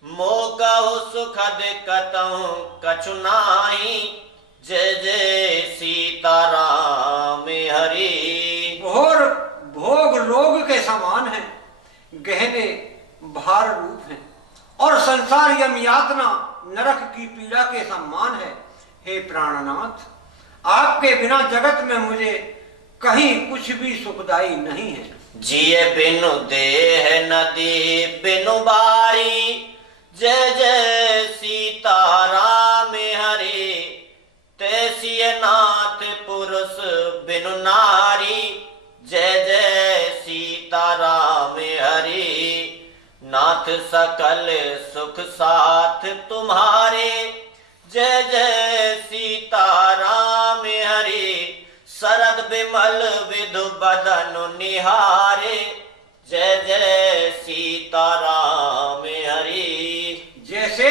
मोकहु सुखद कतहु कछु नाही, जय जय सीताराम हरि। भोग रोग के समान है, गहने भार रूप है, और संसार यम यातना नरक की पीड़ा के समान है। हे प्राणनाथ, आपके बिना जगत में मुझे कहीं कुछ भी सुखदाई नहीं है। जिये बिनु देह नदी बिनु बारी, जय जय सीताराम हरि। तैसिय नाथ पुरुष बिनु नारी, जय जय सीताराम हरि। नाथ सकल सुख साथ तुम्हारे, जय जय सीताराम हरि। शरद विमल विधु बदन निहारे, जय जय सीताराम हरि। जैसे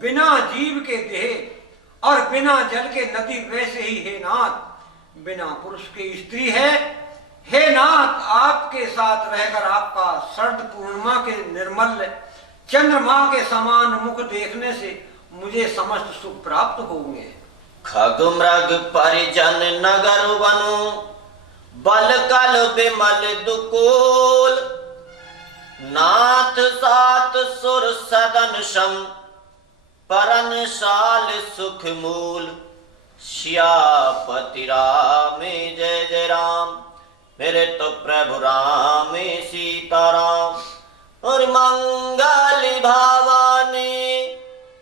बिना जीव के देह और बिना जल के नदी, वैसे ही हे नाथ बिना पुरुष के स्त्री है। हे नाथ, आपके साथ रहकर आपका शरद पूर्णिमा के निर्मल चंद्रमा के समान मुख देखने से मुझे समस्त सुख प्राप्त होंगे। खग मृग परिजन नगर वनु, बल कल विमल दुकूल। नाथ सात सुर सदन सम, परनशाल सुख मूल। श्यापति राम जय जय राम, मेरे तो प्रभु राम सीताराम। और मंगल भवानी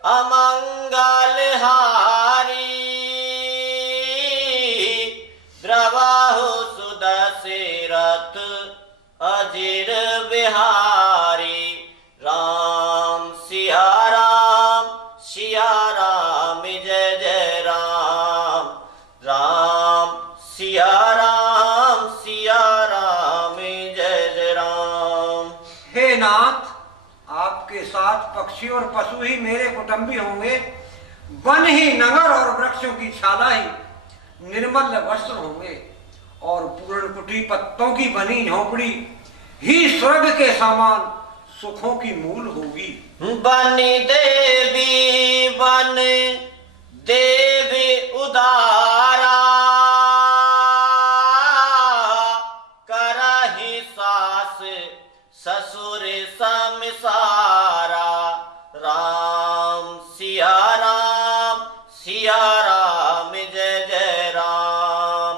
अमंगल हारी, द्रवाहु सुदशेरा बलिहारी। राम सिया राम जय जय राम। राम सिया राम जय जय राम। हे नाथ, आपके साथ पक्षी और पशु ही मेरे कुटुंबी होंगे, वन ही नगर और वृक्षों की छाला ही निर्मल वस्त्र होंगे, और पूर्ण कुटी पत्तों की बनी झोपड़ी ही स्वर्ग के समान सुखों की मूल होगी। वन देवी उदारा, करहि सास ससुर समिसारा। राम सिया राम जय जय राम।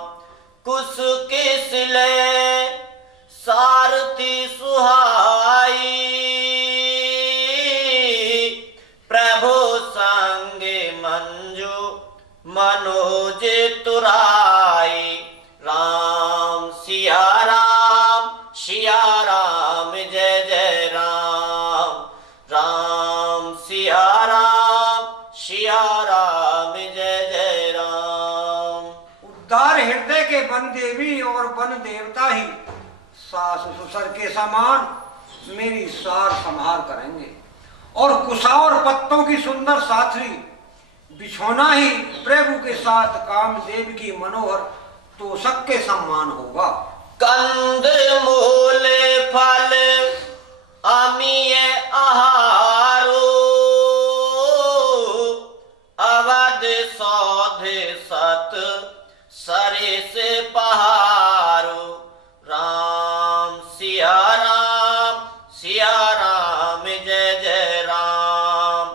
कुस किसले सारथी सुहाई, प्रभु संग मंजू मनोज तुराई। राम सिया राम जय जय राम। राम सिया राम जय जय राम। उद्धार हृदय के वन देवी और वन देवता ही सास ससुर के समान मेरी सार संभाल करेंगे, और कुशा और पत्तों की सुंदर साथी बिछोना ही प्रभु के साथ कामदेव की मनोहर तोषक के समान होगा। कंद मूल फल अमीय आहारो, अवध सौध सत सरिस पहारो। राम सिया राम जय जय राम।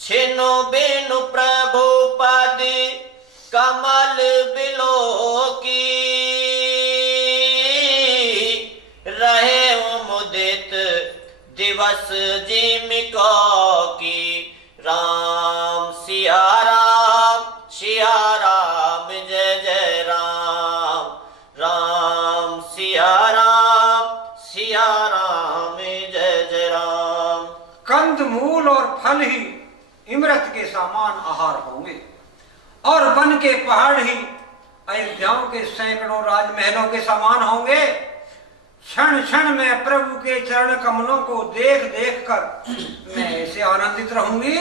छिनु बिनु प्रभु पद कमल बिलो की, रहे मुदित दिवस जिमिको की। राम सिया राम जय जय राम। राम सिया राम जय जय राम। कंद मूल और फल ही इमरत के समान आहार होंगे, और वन के पहाड़ ही अयोध्याओं के सैकड़ों राजमहलों के समान होंगे। क्षण क्षण में प्रभु के चरण कमलों को देख देख कर मैं ऐसे आनंदित रहूंगी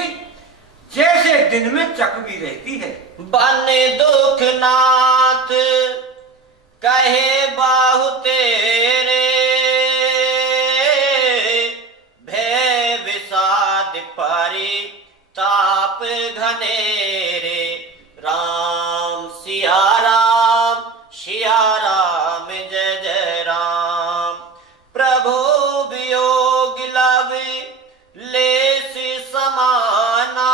जैसे दिन में चकवी रहती है। बन दुख नाथ कहे बाहु तेरे, भय विषाद परि ताप घनेरे। राम सिया राम जय जय राम। प्रभु वियोग लव लेस समाना,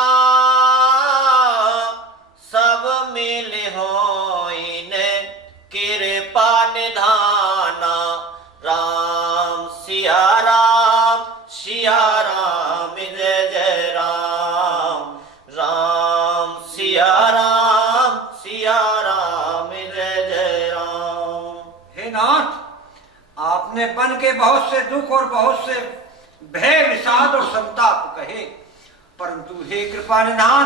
सब मिल होइन कृपा निधाना। राम सिया राम जय जय राम। राम सिया राम जय जय राम। हे नाथ, आपने वन के बहुत से दुख और बहुत से भय विषाद और संताप कहे, परंतु हे कृपा निधान,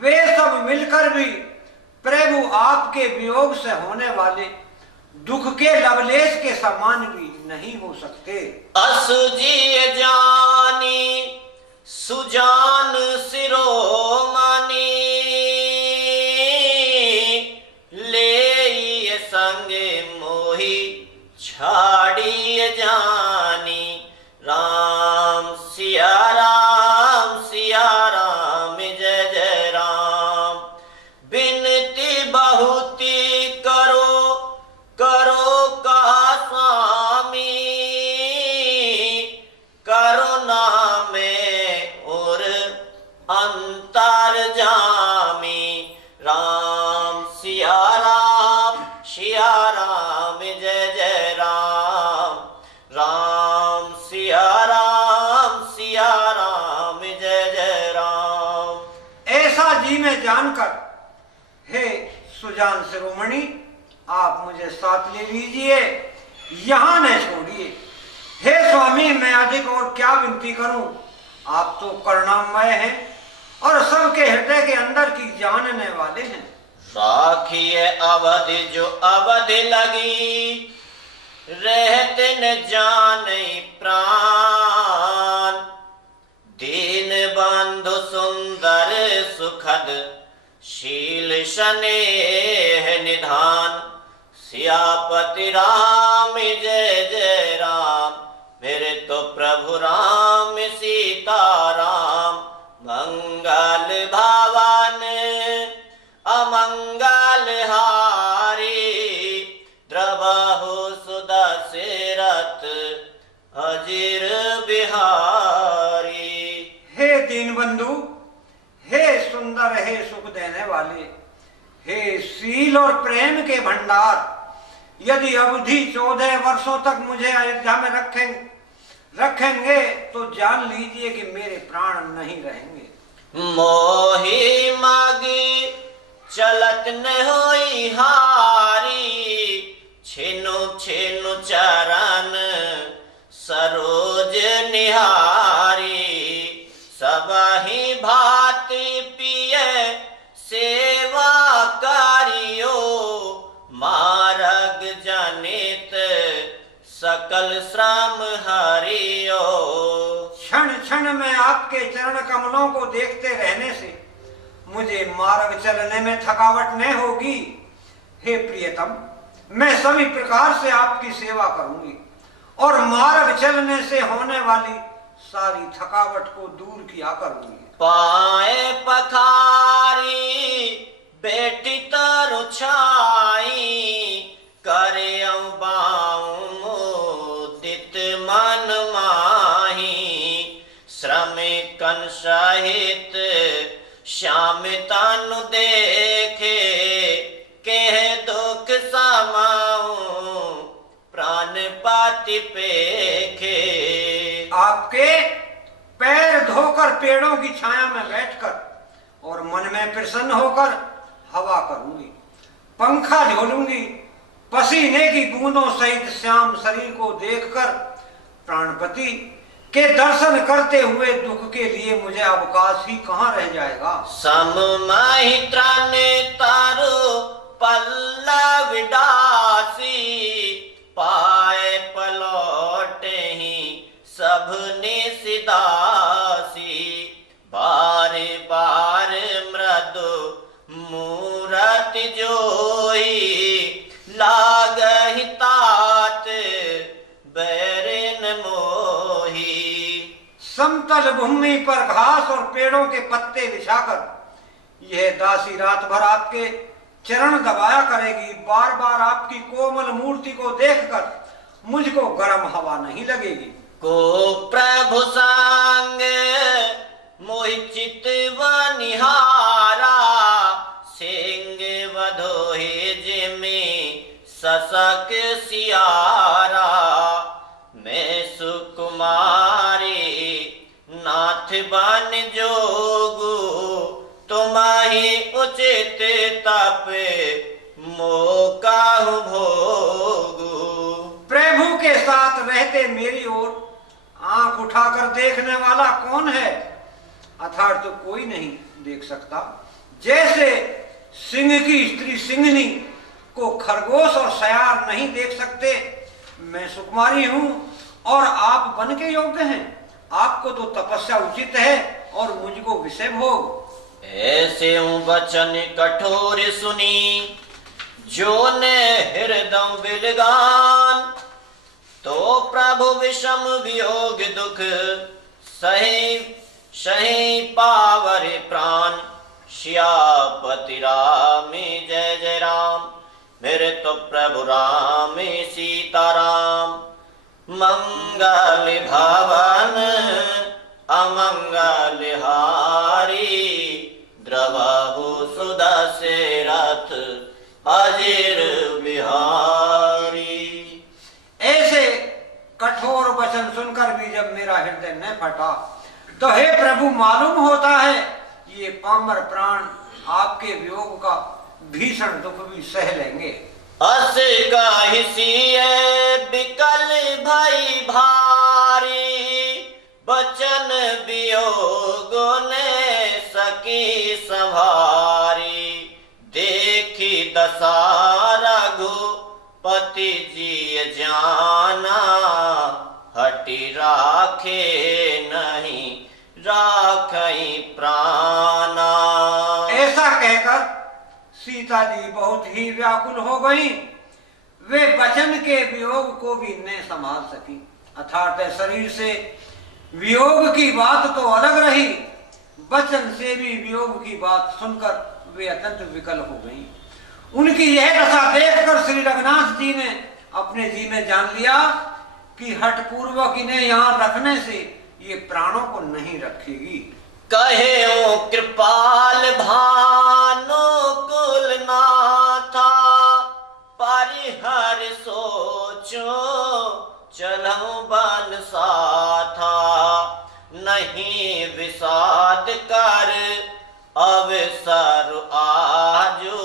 वे सब मिलकर भी प्रभु आपके वियोग से होने वाले दुख के लवलेश के समान भी नहीं हो सकते। असुजी जानी सुजान सिरोमणि, ले संग मोहि छाड़ी जानी। राम सिया राम जय जय राम। बिनती बहुती करो का स्वामी, करुणा में और अंतर जामी। राम सिया राम जय जय राम। राम सिया राम जय जय राम। ऐसा जी में जानकर हे सुजान शिरोमणि, आप मुझे साथ ले लीजिए, यहाँ न छोड़िए। हे स्वामी, मैं अधिक और क्या विनती करूं? आप तो करुणामय हैं और सबके हृदय के अंदर की जानने वाले हैं। राखिए अवधि जो अवधि लगी, रहते न जाने प्राण। दीन बंधु सुंदर सुखद, शील स्नेह निधान। सियापति राम जय जय राम, मेरे तो प्रभु राम सीता राम। मंगल भवन अमंगल हारी, द्रवहु सुदशरथ अजिर बिहारी। हे दीनबंधु, हे सुंदर, हे सुख देने वाले, हे शील और प्रेम के भंडार, यदि अवधि 14 वर्षों तक मुझे अयोध्या में रखेंगे तो जान लीजिए कि मेरे प्राण नहीं रहेंगे। मोही मागी चलत न होई हारी, छिनु छिनु चरण सरोज निहारी। सबहि भांति पिए सेवा करियो, मार्ग जनित सकल श्रम हरियो। क्षण क्षण में आपके चरण कमलों को देखते रहने से मुझे मार्ग चलने में थकावट नहीं होगी। हे प्रियतम, मैं सभी प्रकार से आपकी सेवा करूंगी और मार्ग चलने से होने वाली सारी थकावट को दूर किया करूंगी। पाए पखारी बेटी तरु छाई, करे बाऊ मुदित मन माही। श्रमिकन सहित श्याम तनु देखे, कह दुख समाऊं प्राण पाति पेखे। आपके पैर धोकर पेड़ों की छाया में बैठकर और मन में प्रसन्न होकर हवा करूंगी, पंखा झोलूंगी। पसीने की बूंदों सहित श्याम शरीर को देखकर प्राणपति के दर्शन करते हुए दुख के लिए मुझे अवकाश ही कहां रह जाएगा। सममहित्रन तारो पल्लव विडासी, पाए पलौटे ही सब निसिदासी। बार बार मृदु मूरति जोई, लागहि तात बैरिन मोही। समतल भूमि पर घास और पेड़ों के पत्ते बिछाकर यह दासी रात भर आपके चरण दबाया करेगी। बार बार आपकी कोमल मूर्ति को देखकर मुझको गर्म हवा नहीं लगेगी। को प्रभु संग मोहि चित वनिहारा, सिंह वधोहि जिमि ससक सियारा। मैं सुकुमारी नाथ बन जोगु, तुम्हि उचित तप मोकाहु भोगु। प्रभु के साथ रहते मेरी ओर आंख उठाकर देखने वाला कौन है? अर्थात तो कोई नहीं देख सकता। जैसे सिंह की स्त्री सिंहनी को खरगोश और सयार नहीं देख सकते, मैं सुकुमारी हूं और आप बन के योग्य हैं। आपको तो तपस्या उचित है और मुझको विषय भोग। ऐसे वचन कठोर सुनी, जो ने हृदय बिलगान। तो प्रभु विषम वियोग दुख, सही सही पावर प्राण। सियापति राम जय जय राम, मेरे तो प्रभु राम सीता राम। मंगल भवन अमंगल हारी, द्रवहु सुदशरथ अजिर बिहारी। ऐसे कठोर वचन सुनकर भी जब मेरा हृदय न फटा, तो हे प्रभु, मालूम होता है ये पामर प्राण आपके वियोग का भीषण दुख भी सह लेंगे। अस कहिसिए बिकल भई भारी, बचन वियोग ने सकी संभारी। देखी दशा रघुपति जी जाना, हटि राखे नहीं राखई प्राणा। ऐसा कहकर सीता जी बहुत ही व्याकुल हो गई। वे वचन के वियोग को भी न संभाल सकी। अर्थात शरीर से वियोग की बात तो अलग रही, वचन से भी वियोग की बात सुनकर वे अत्यंत विकल हो गई। उनकी यह दशा देखकर श्री रघुनाथ जी ने अपने जी में जान लिया कि हठपूर्वक इन्हें यहाँ रखने से ये प्राणों को नहीं रखेगी। कहे ओ कृपाल भानु कुलनाथा, परिहर सोचो चलऊं बन साथा। नहीं विषाद कर अवसर आजो,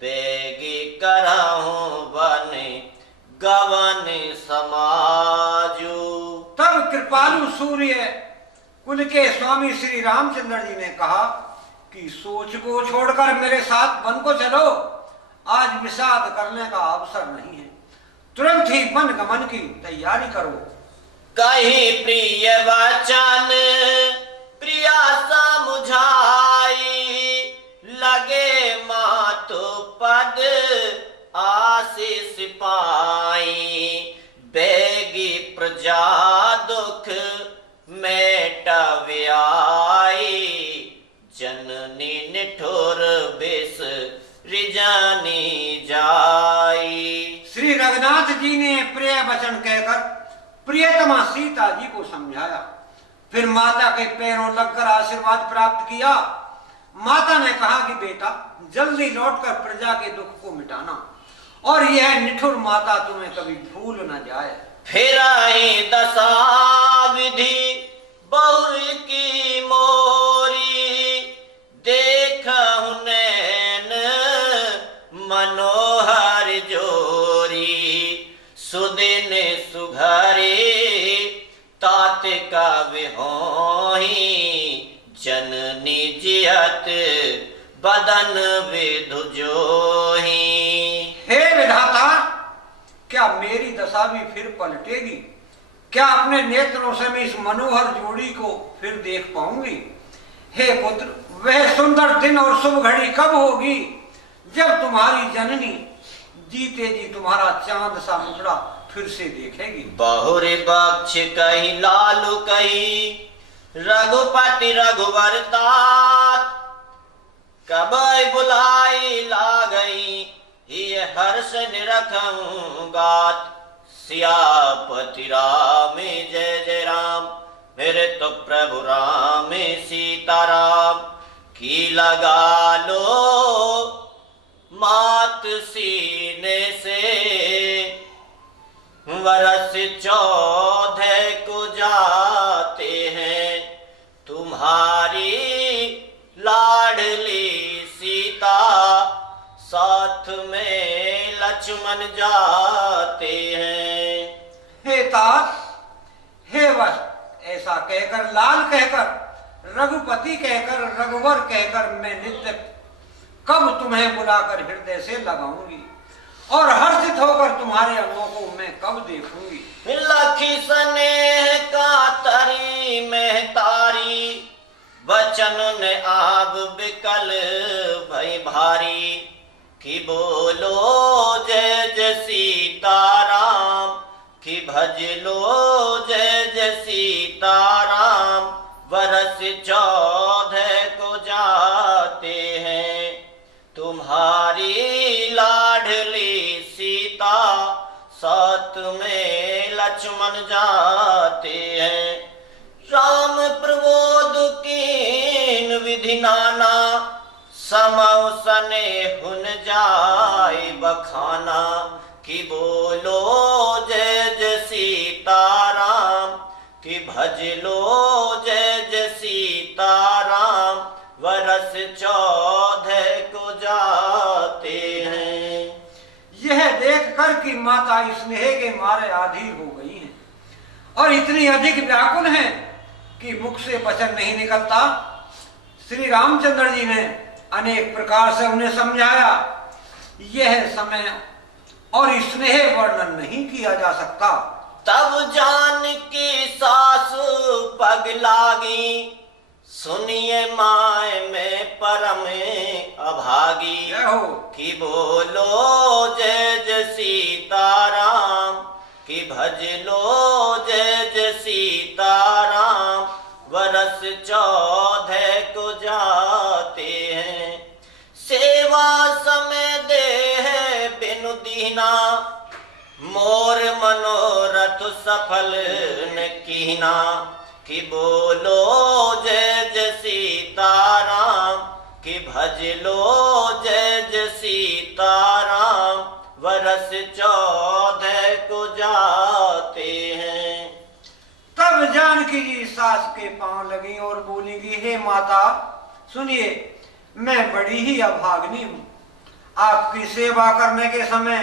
बेगी करहूं बन गवन समाजू। तब कृपालु सूर्य कुल के स्वामी श्री रामचंद्र जी ने कहा कि सोच को छोड़कर मेरे साथ वन को चलो। आज विषाद करने का अवसर नहीं है, तुरंत ही वन गमन की तैयारी करो। कही प्रिय वचन प्रिया समुझाई, लगे मातु पद आशीष पाई। बेगी प्रजा दुख मेटव्याई, जननी निठुर बिस रिजानी जाई। श्री रघुनाथ जी ने प्रिय वचन कहकर प्रियतमा सीता जी को समझाया। फिर माता के पैरों लगकर आशीर्वाद प्राप्त किया। माता ने कहा कि बेटा जल्दी लौटकर प्रजा के दुख को मिटाना, और यह निठुर माता तुम्हें कभी भूल न जाए। फिर आई दशा विधि बहुर की मोरी, देखहु नैन मनोहर जोरी। सुदिन सुघरी तात का विहोही, जननी जियत बदन विधु जोही। हे विधाता, क्या मेरी दशा भी फिर पलटेगी? क्या अपने नेत्रों से मैं इस मनोहर जोड़ी को फिर देख पाऊंगी? हे पुत्र, वह सुंदर दिन और शुभ घड़ी कब होगी जब तुम्हारी जननी जीते जी तुम्हारा चांद सा मुखड़ा फिर से देखेगी? बहुर बक्ष कही लालू कही, रघुपति रघुवर तात। कब बुलाई ला गई, ये हर्ष निरखऊं गात। सियापति राम जय जय राम, मेरे तो प्रभु राम सीताराम। की लगा लो मात सीने से, वर्ष 14 को जाते हैं। तुम्हारी लाडली सीता, साथ में लक्ष्मण जाते हैं। हे तात, हे वश, ऐसा कहकर, लाल कहकर, रघुपति कहकर, रघुवर कहकर मैं नित्य कब तुम्हें बुलाकर हृदय से लगाऊंगी, और हर्षित होकर तुम्हारे अंगों को मैं कब देखूंगी। लखी स्नेह का तरी में तारी, वचन ने आब बिकल भई भारी। कि बोलो जय जय सीताराम, कि भज लो जय जय सीताराम। वर्ष 14 को जाते हैं, तुम्हारी लाडली सीता, साथ में लक्ष्मण जाते हैं। राम प्रबोध कीन विधि नाना, समौ सने हुन जाय बखाना। कि बोलो जय जय सीताराम, कि भज लो जय जय सीताराम। वर्ष 14 को जाते हैं। देखकर कि माता स्नेह के मारे आधीर हो गई हैं और इतनी अधिक व्याकुल हैं कि मुख से वचन नहीं निकलता। श्री रामचंद्र जी ने अनेक प्रकार से उन्हें समझाया, यह समय और स्नेह वर्णन नहीं किया जा सकता। तब जानकी सासु पग लागी, सुनिए माय में परम अभागी। कि बोलो जय जय सीताराम, कि भज लो जय जय सीताराम। वर्ष 14 को जाते हैं, सेवा समय दे है बिनु दीना। मोर मनोरथ सफल न कीना। कि बोलो जय जय सीताराम, कि भज लो जय जय सीताराम। वर्ष 14 को जाते हैं। तब जानकी जी सास के पांव लगी और बोलेगी, हे माता सुनिए, मैं बड़ी ही अभाग्नी हूँ। आपकी सेवा करने के समय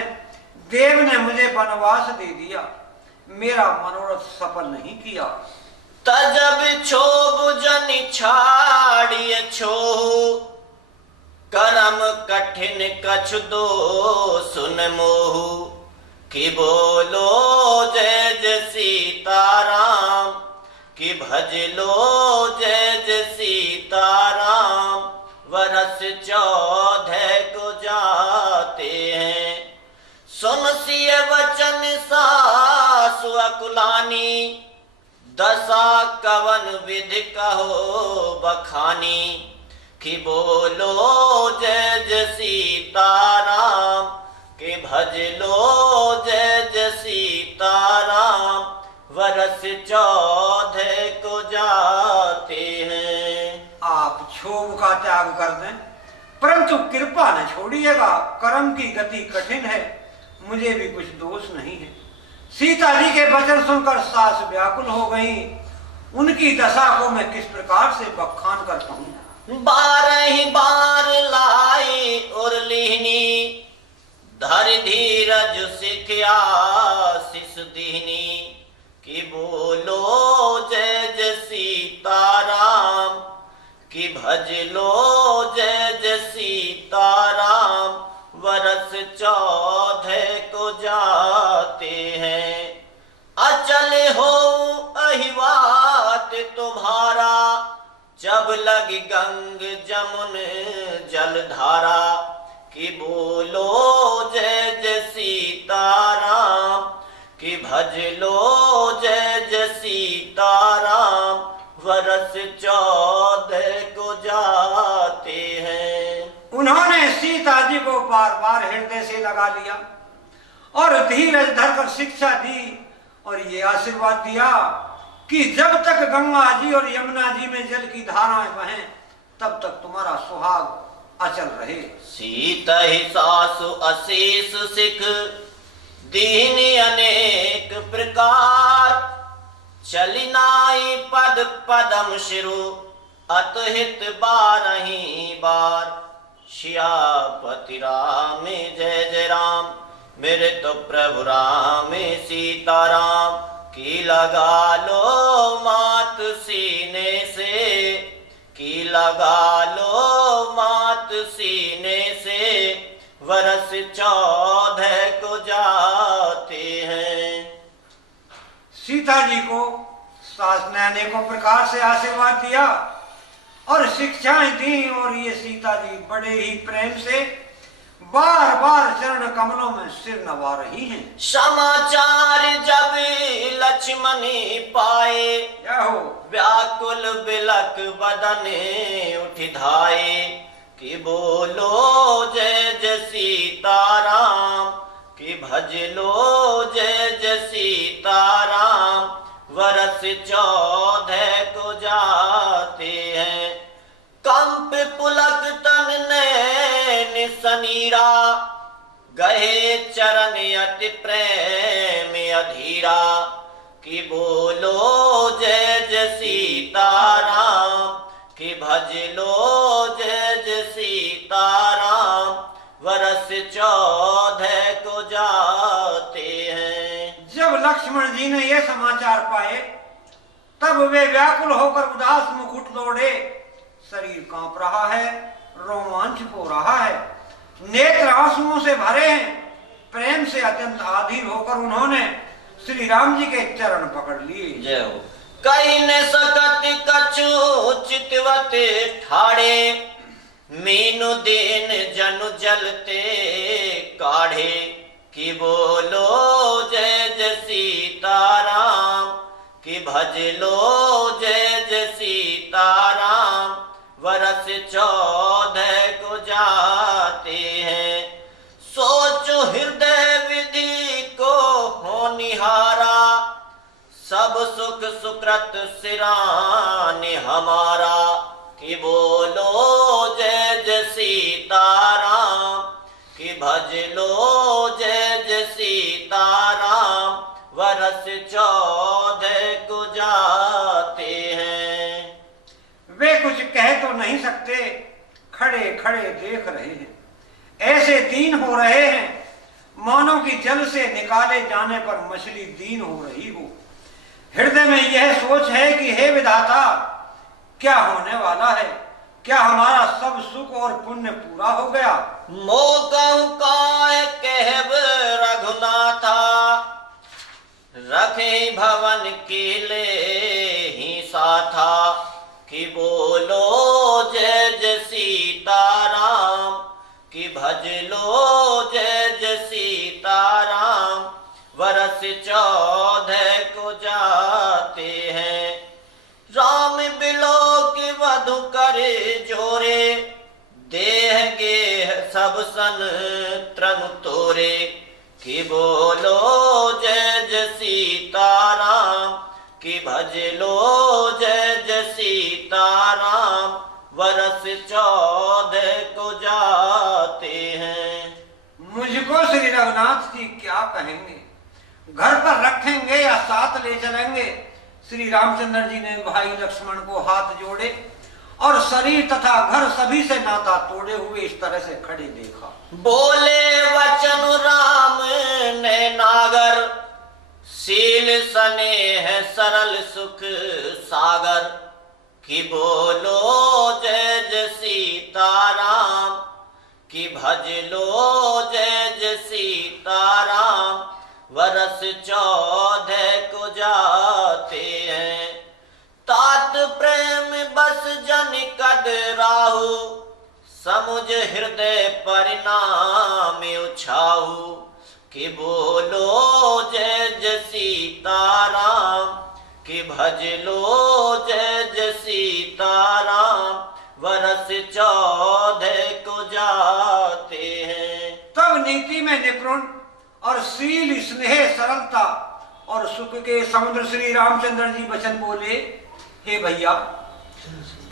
देव ने मुझे वनवास दे दिया, मेरा मनोरथ सफल नहीं किया। तजब क्षोभ जन छाड़िए छोहु, करम कठिन कछु दो सुन मोहु। कि बोलो जय जय सीताराम, कि भज लो जय जय सीताराम। वर्ष 14 को जाते हैं, सुन सिय वचन सासु अकुलानी। दशा कवन विधि कहो बखानी। कि बोलो जय जय सीताराम, कि भज लो जय जय सीताराम। वर्ष 14 को जाते हैं। आप क्षोभ का त्याग कर दें, परंतु कृपा न छोड़िएगा। कर्म की गति कठिन है, मुझे भी कुछ दोष नहीं है। सीता जी के वचन सुनकर सास व्याकुल हो गई। उनकी दशा को मैं किस प्रकार से बखान कर पाऊं। 12 बार लाई और लीनी, धर धीरज सिखिया शिष दीनी। कि बोलो जय जय सीताराम, कि भज लो जय जय सीताराम। वर्ष 14 को जाते हैं, अचल हो अहिवात तुम्हारा। जब लग गंग जमुन जलधारा। कि बोलो जय जय सीताराम, कि भज लो जय जय सीताराम। वर्ष 14 को जाते हैं। उन्होंने सीता जी को बार बार हृदय से लगा लिया और धीरज धरकर शिक्षा दी और ये आशीर्वाद दिया कि जब तक गंगा जी और यमुना जी में जल की धाराएं बहें, तब तक तुम्हारा सुहाग अचल रहे। सीता ही सासु अशीष सिख, दीन अनेक प्रकार। चलिनाई पद पदम शिरु, अतहित 12 बार। सियापति राम जय जय राम, मेरे तो प्रभु राम सीताराम। की लगा लो मात सीने से, की लगा लो मात सीने से। वर्ष 14 को जाते हैं। सीता जी को सास ने अनेकों प्रकार से आशीर्वाद दिया और शिक्षाएं दी और ये सीता जी बड़े ही प्रेम से बार बार चरण कमलों में सिर नवा रही हैं। समाचार जब लक्ष्मण पाए, व्याकुल बिलक बदन उठ धाये। कि बोलो जय जय सीताराम, कि भज लो जय जय सीताराम। वर्ष 14 को जाते हैं, कंप पुलक तन नैन सनीरा। गहे चरण अति प्रेम अधीरा। कि बोलो जय जय सीताराम, कि भज लो जय जय सीताराम। वर्ष 14 को जा लक्ष्मण जी ने यह समाचार पाए तब वे व्याकुल होकर उदास मुकुट दौड़े। शरीर कांप रहा है, रोमांच हो रहा है, नेत्र आंसुओं से भरे हैं। प्रेम से अत्यंत अधीर होकर उन्होंने श्री राम जी के चरण पकड़ लिए। जय हो। कहीं ने सकत कछु चितवत ठाड़े, मीनु दीन जनु जलते काढ़े। कि बोलो जय जय सीताराम, कि भज लो जय जय सीताराम। वर्ष 14 को जाते हैं, सोचो हृदय विधि को होनिहारा। सब सुख सुकृत सिराने हमारा। कि बोलो जय जय सीताराम, कि भज लो जय जय सीताराम। वर्ष 14 को जाते हैं। वे कुछ कह तो नहीं सकते, खड़े खड़े देख रहे हैं। ऐसे दीन हो रहे हैं मानो कि जल से निकाले जाने पर मछली दीन हो रही हो। हृदय में यह सोच है कि हे विधाता, क्या होने वाला है? क्या हमारा सब सुख और पुण्य पूरा हो गया? मोकहु काय कहब रघुनाथा, रखे भवन कीले ही साथा। कि बोलो जय जय सीताराम, कि भज लो जय जय सीताराम। वर्ष 14 को जाते हैं, राम बिलो की वधु करे जोरे। देह गेह सब सन त्रनु तोरे। कि बोलो जय जय सीताराम, कि भज लो जय जय सीताराम। वर्ष 14 को जाते हैं। मुझको श्री रघुनाथ जी क्या कहेंगे? घर पर रखेंगे या साथ ले चलेंगे? श्री रामचंद्र जी ने भाई लक्ष्मण को हाथ जोड़े और शरीर तथा घर सभी से नाता तोड़े हुए इस तरह से खड़े देखा। बोले वचन राम ने नागर, शील स्नेह सरल सुख सागर। कि बोलो जय जय सीताराम, कि भज लो जय जय सीताराम। वर्ष 14 को जाते हैं, तात प्रेम बस जन कद राहु। समुझ हृदय परिणाम उछाऊ। कि बोलो जय जय सीताराम, कि भज लो जय जय सीताराम। वर्ष 14 को जाते हैं। तब नीति में निपुण और शील स्नेह सरलता और सुख के समुद्र श्री रामचंद्र जी वचन बोले, हे भैया,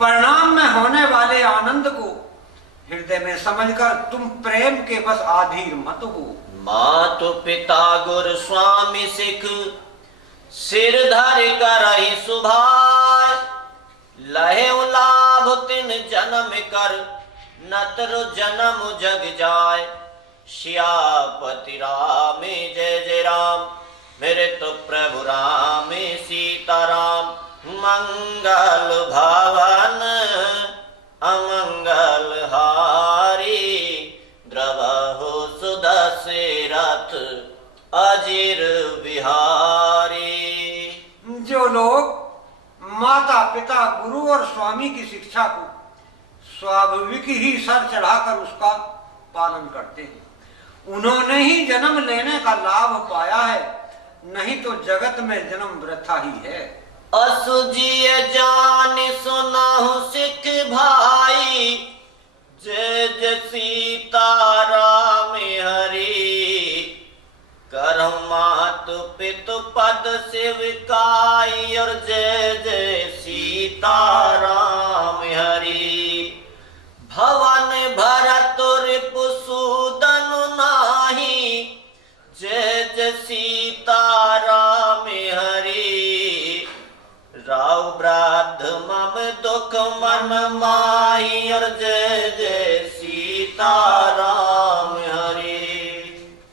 परिणाम में होने वाले आनंद को हृदय में समझकर तुम प्रेम के बस आधीर मत हो। मातु पिता गुरु स्वामी सिख, सिर धर करहि सुभाय। लहे लाभ तिन जन्म कर, नतर जन्म जग जाय। श्यापति राम जय जय राम, मेरे तो प्रभु राम सीताराम। मंगल भवन अमंगल हारी, द्रवहु सुदशरथ अजिर बिहारी। जो लोग माता पिता गुरु और स्वामी की शिक्षा को स्वाभाविक ही सर चढ़ाकर उसका पालन करते हैं, उन्होंने ही जन्म लेने का लाभ पाया है, नहीं तो जगत में जन्म वृथा ही है। असुजिय जान सुनाहु सिख भाई, जय जय सीताराम हरि। करहु मातु पितु पद सेविकाई, और जय जय सीताराम हरि। भवन भरत रिपुसूदन नाही, जय जय सीताराम हरि। राव ब्राध मम दुख मन माही, और जय जय सीताराम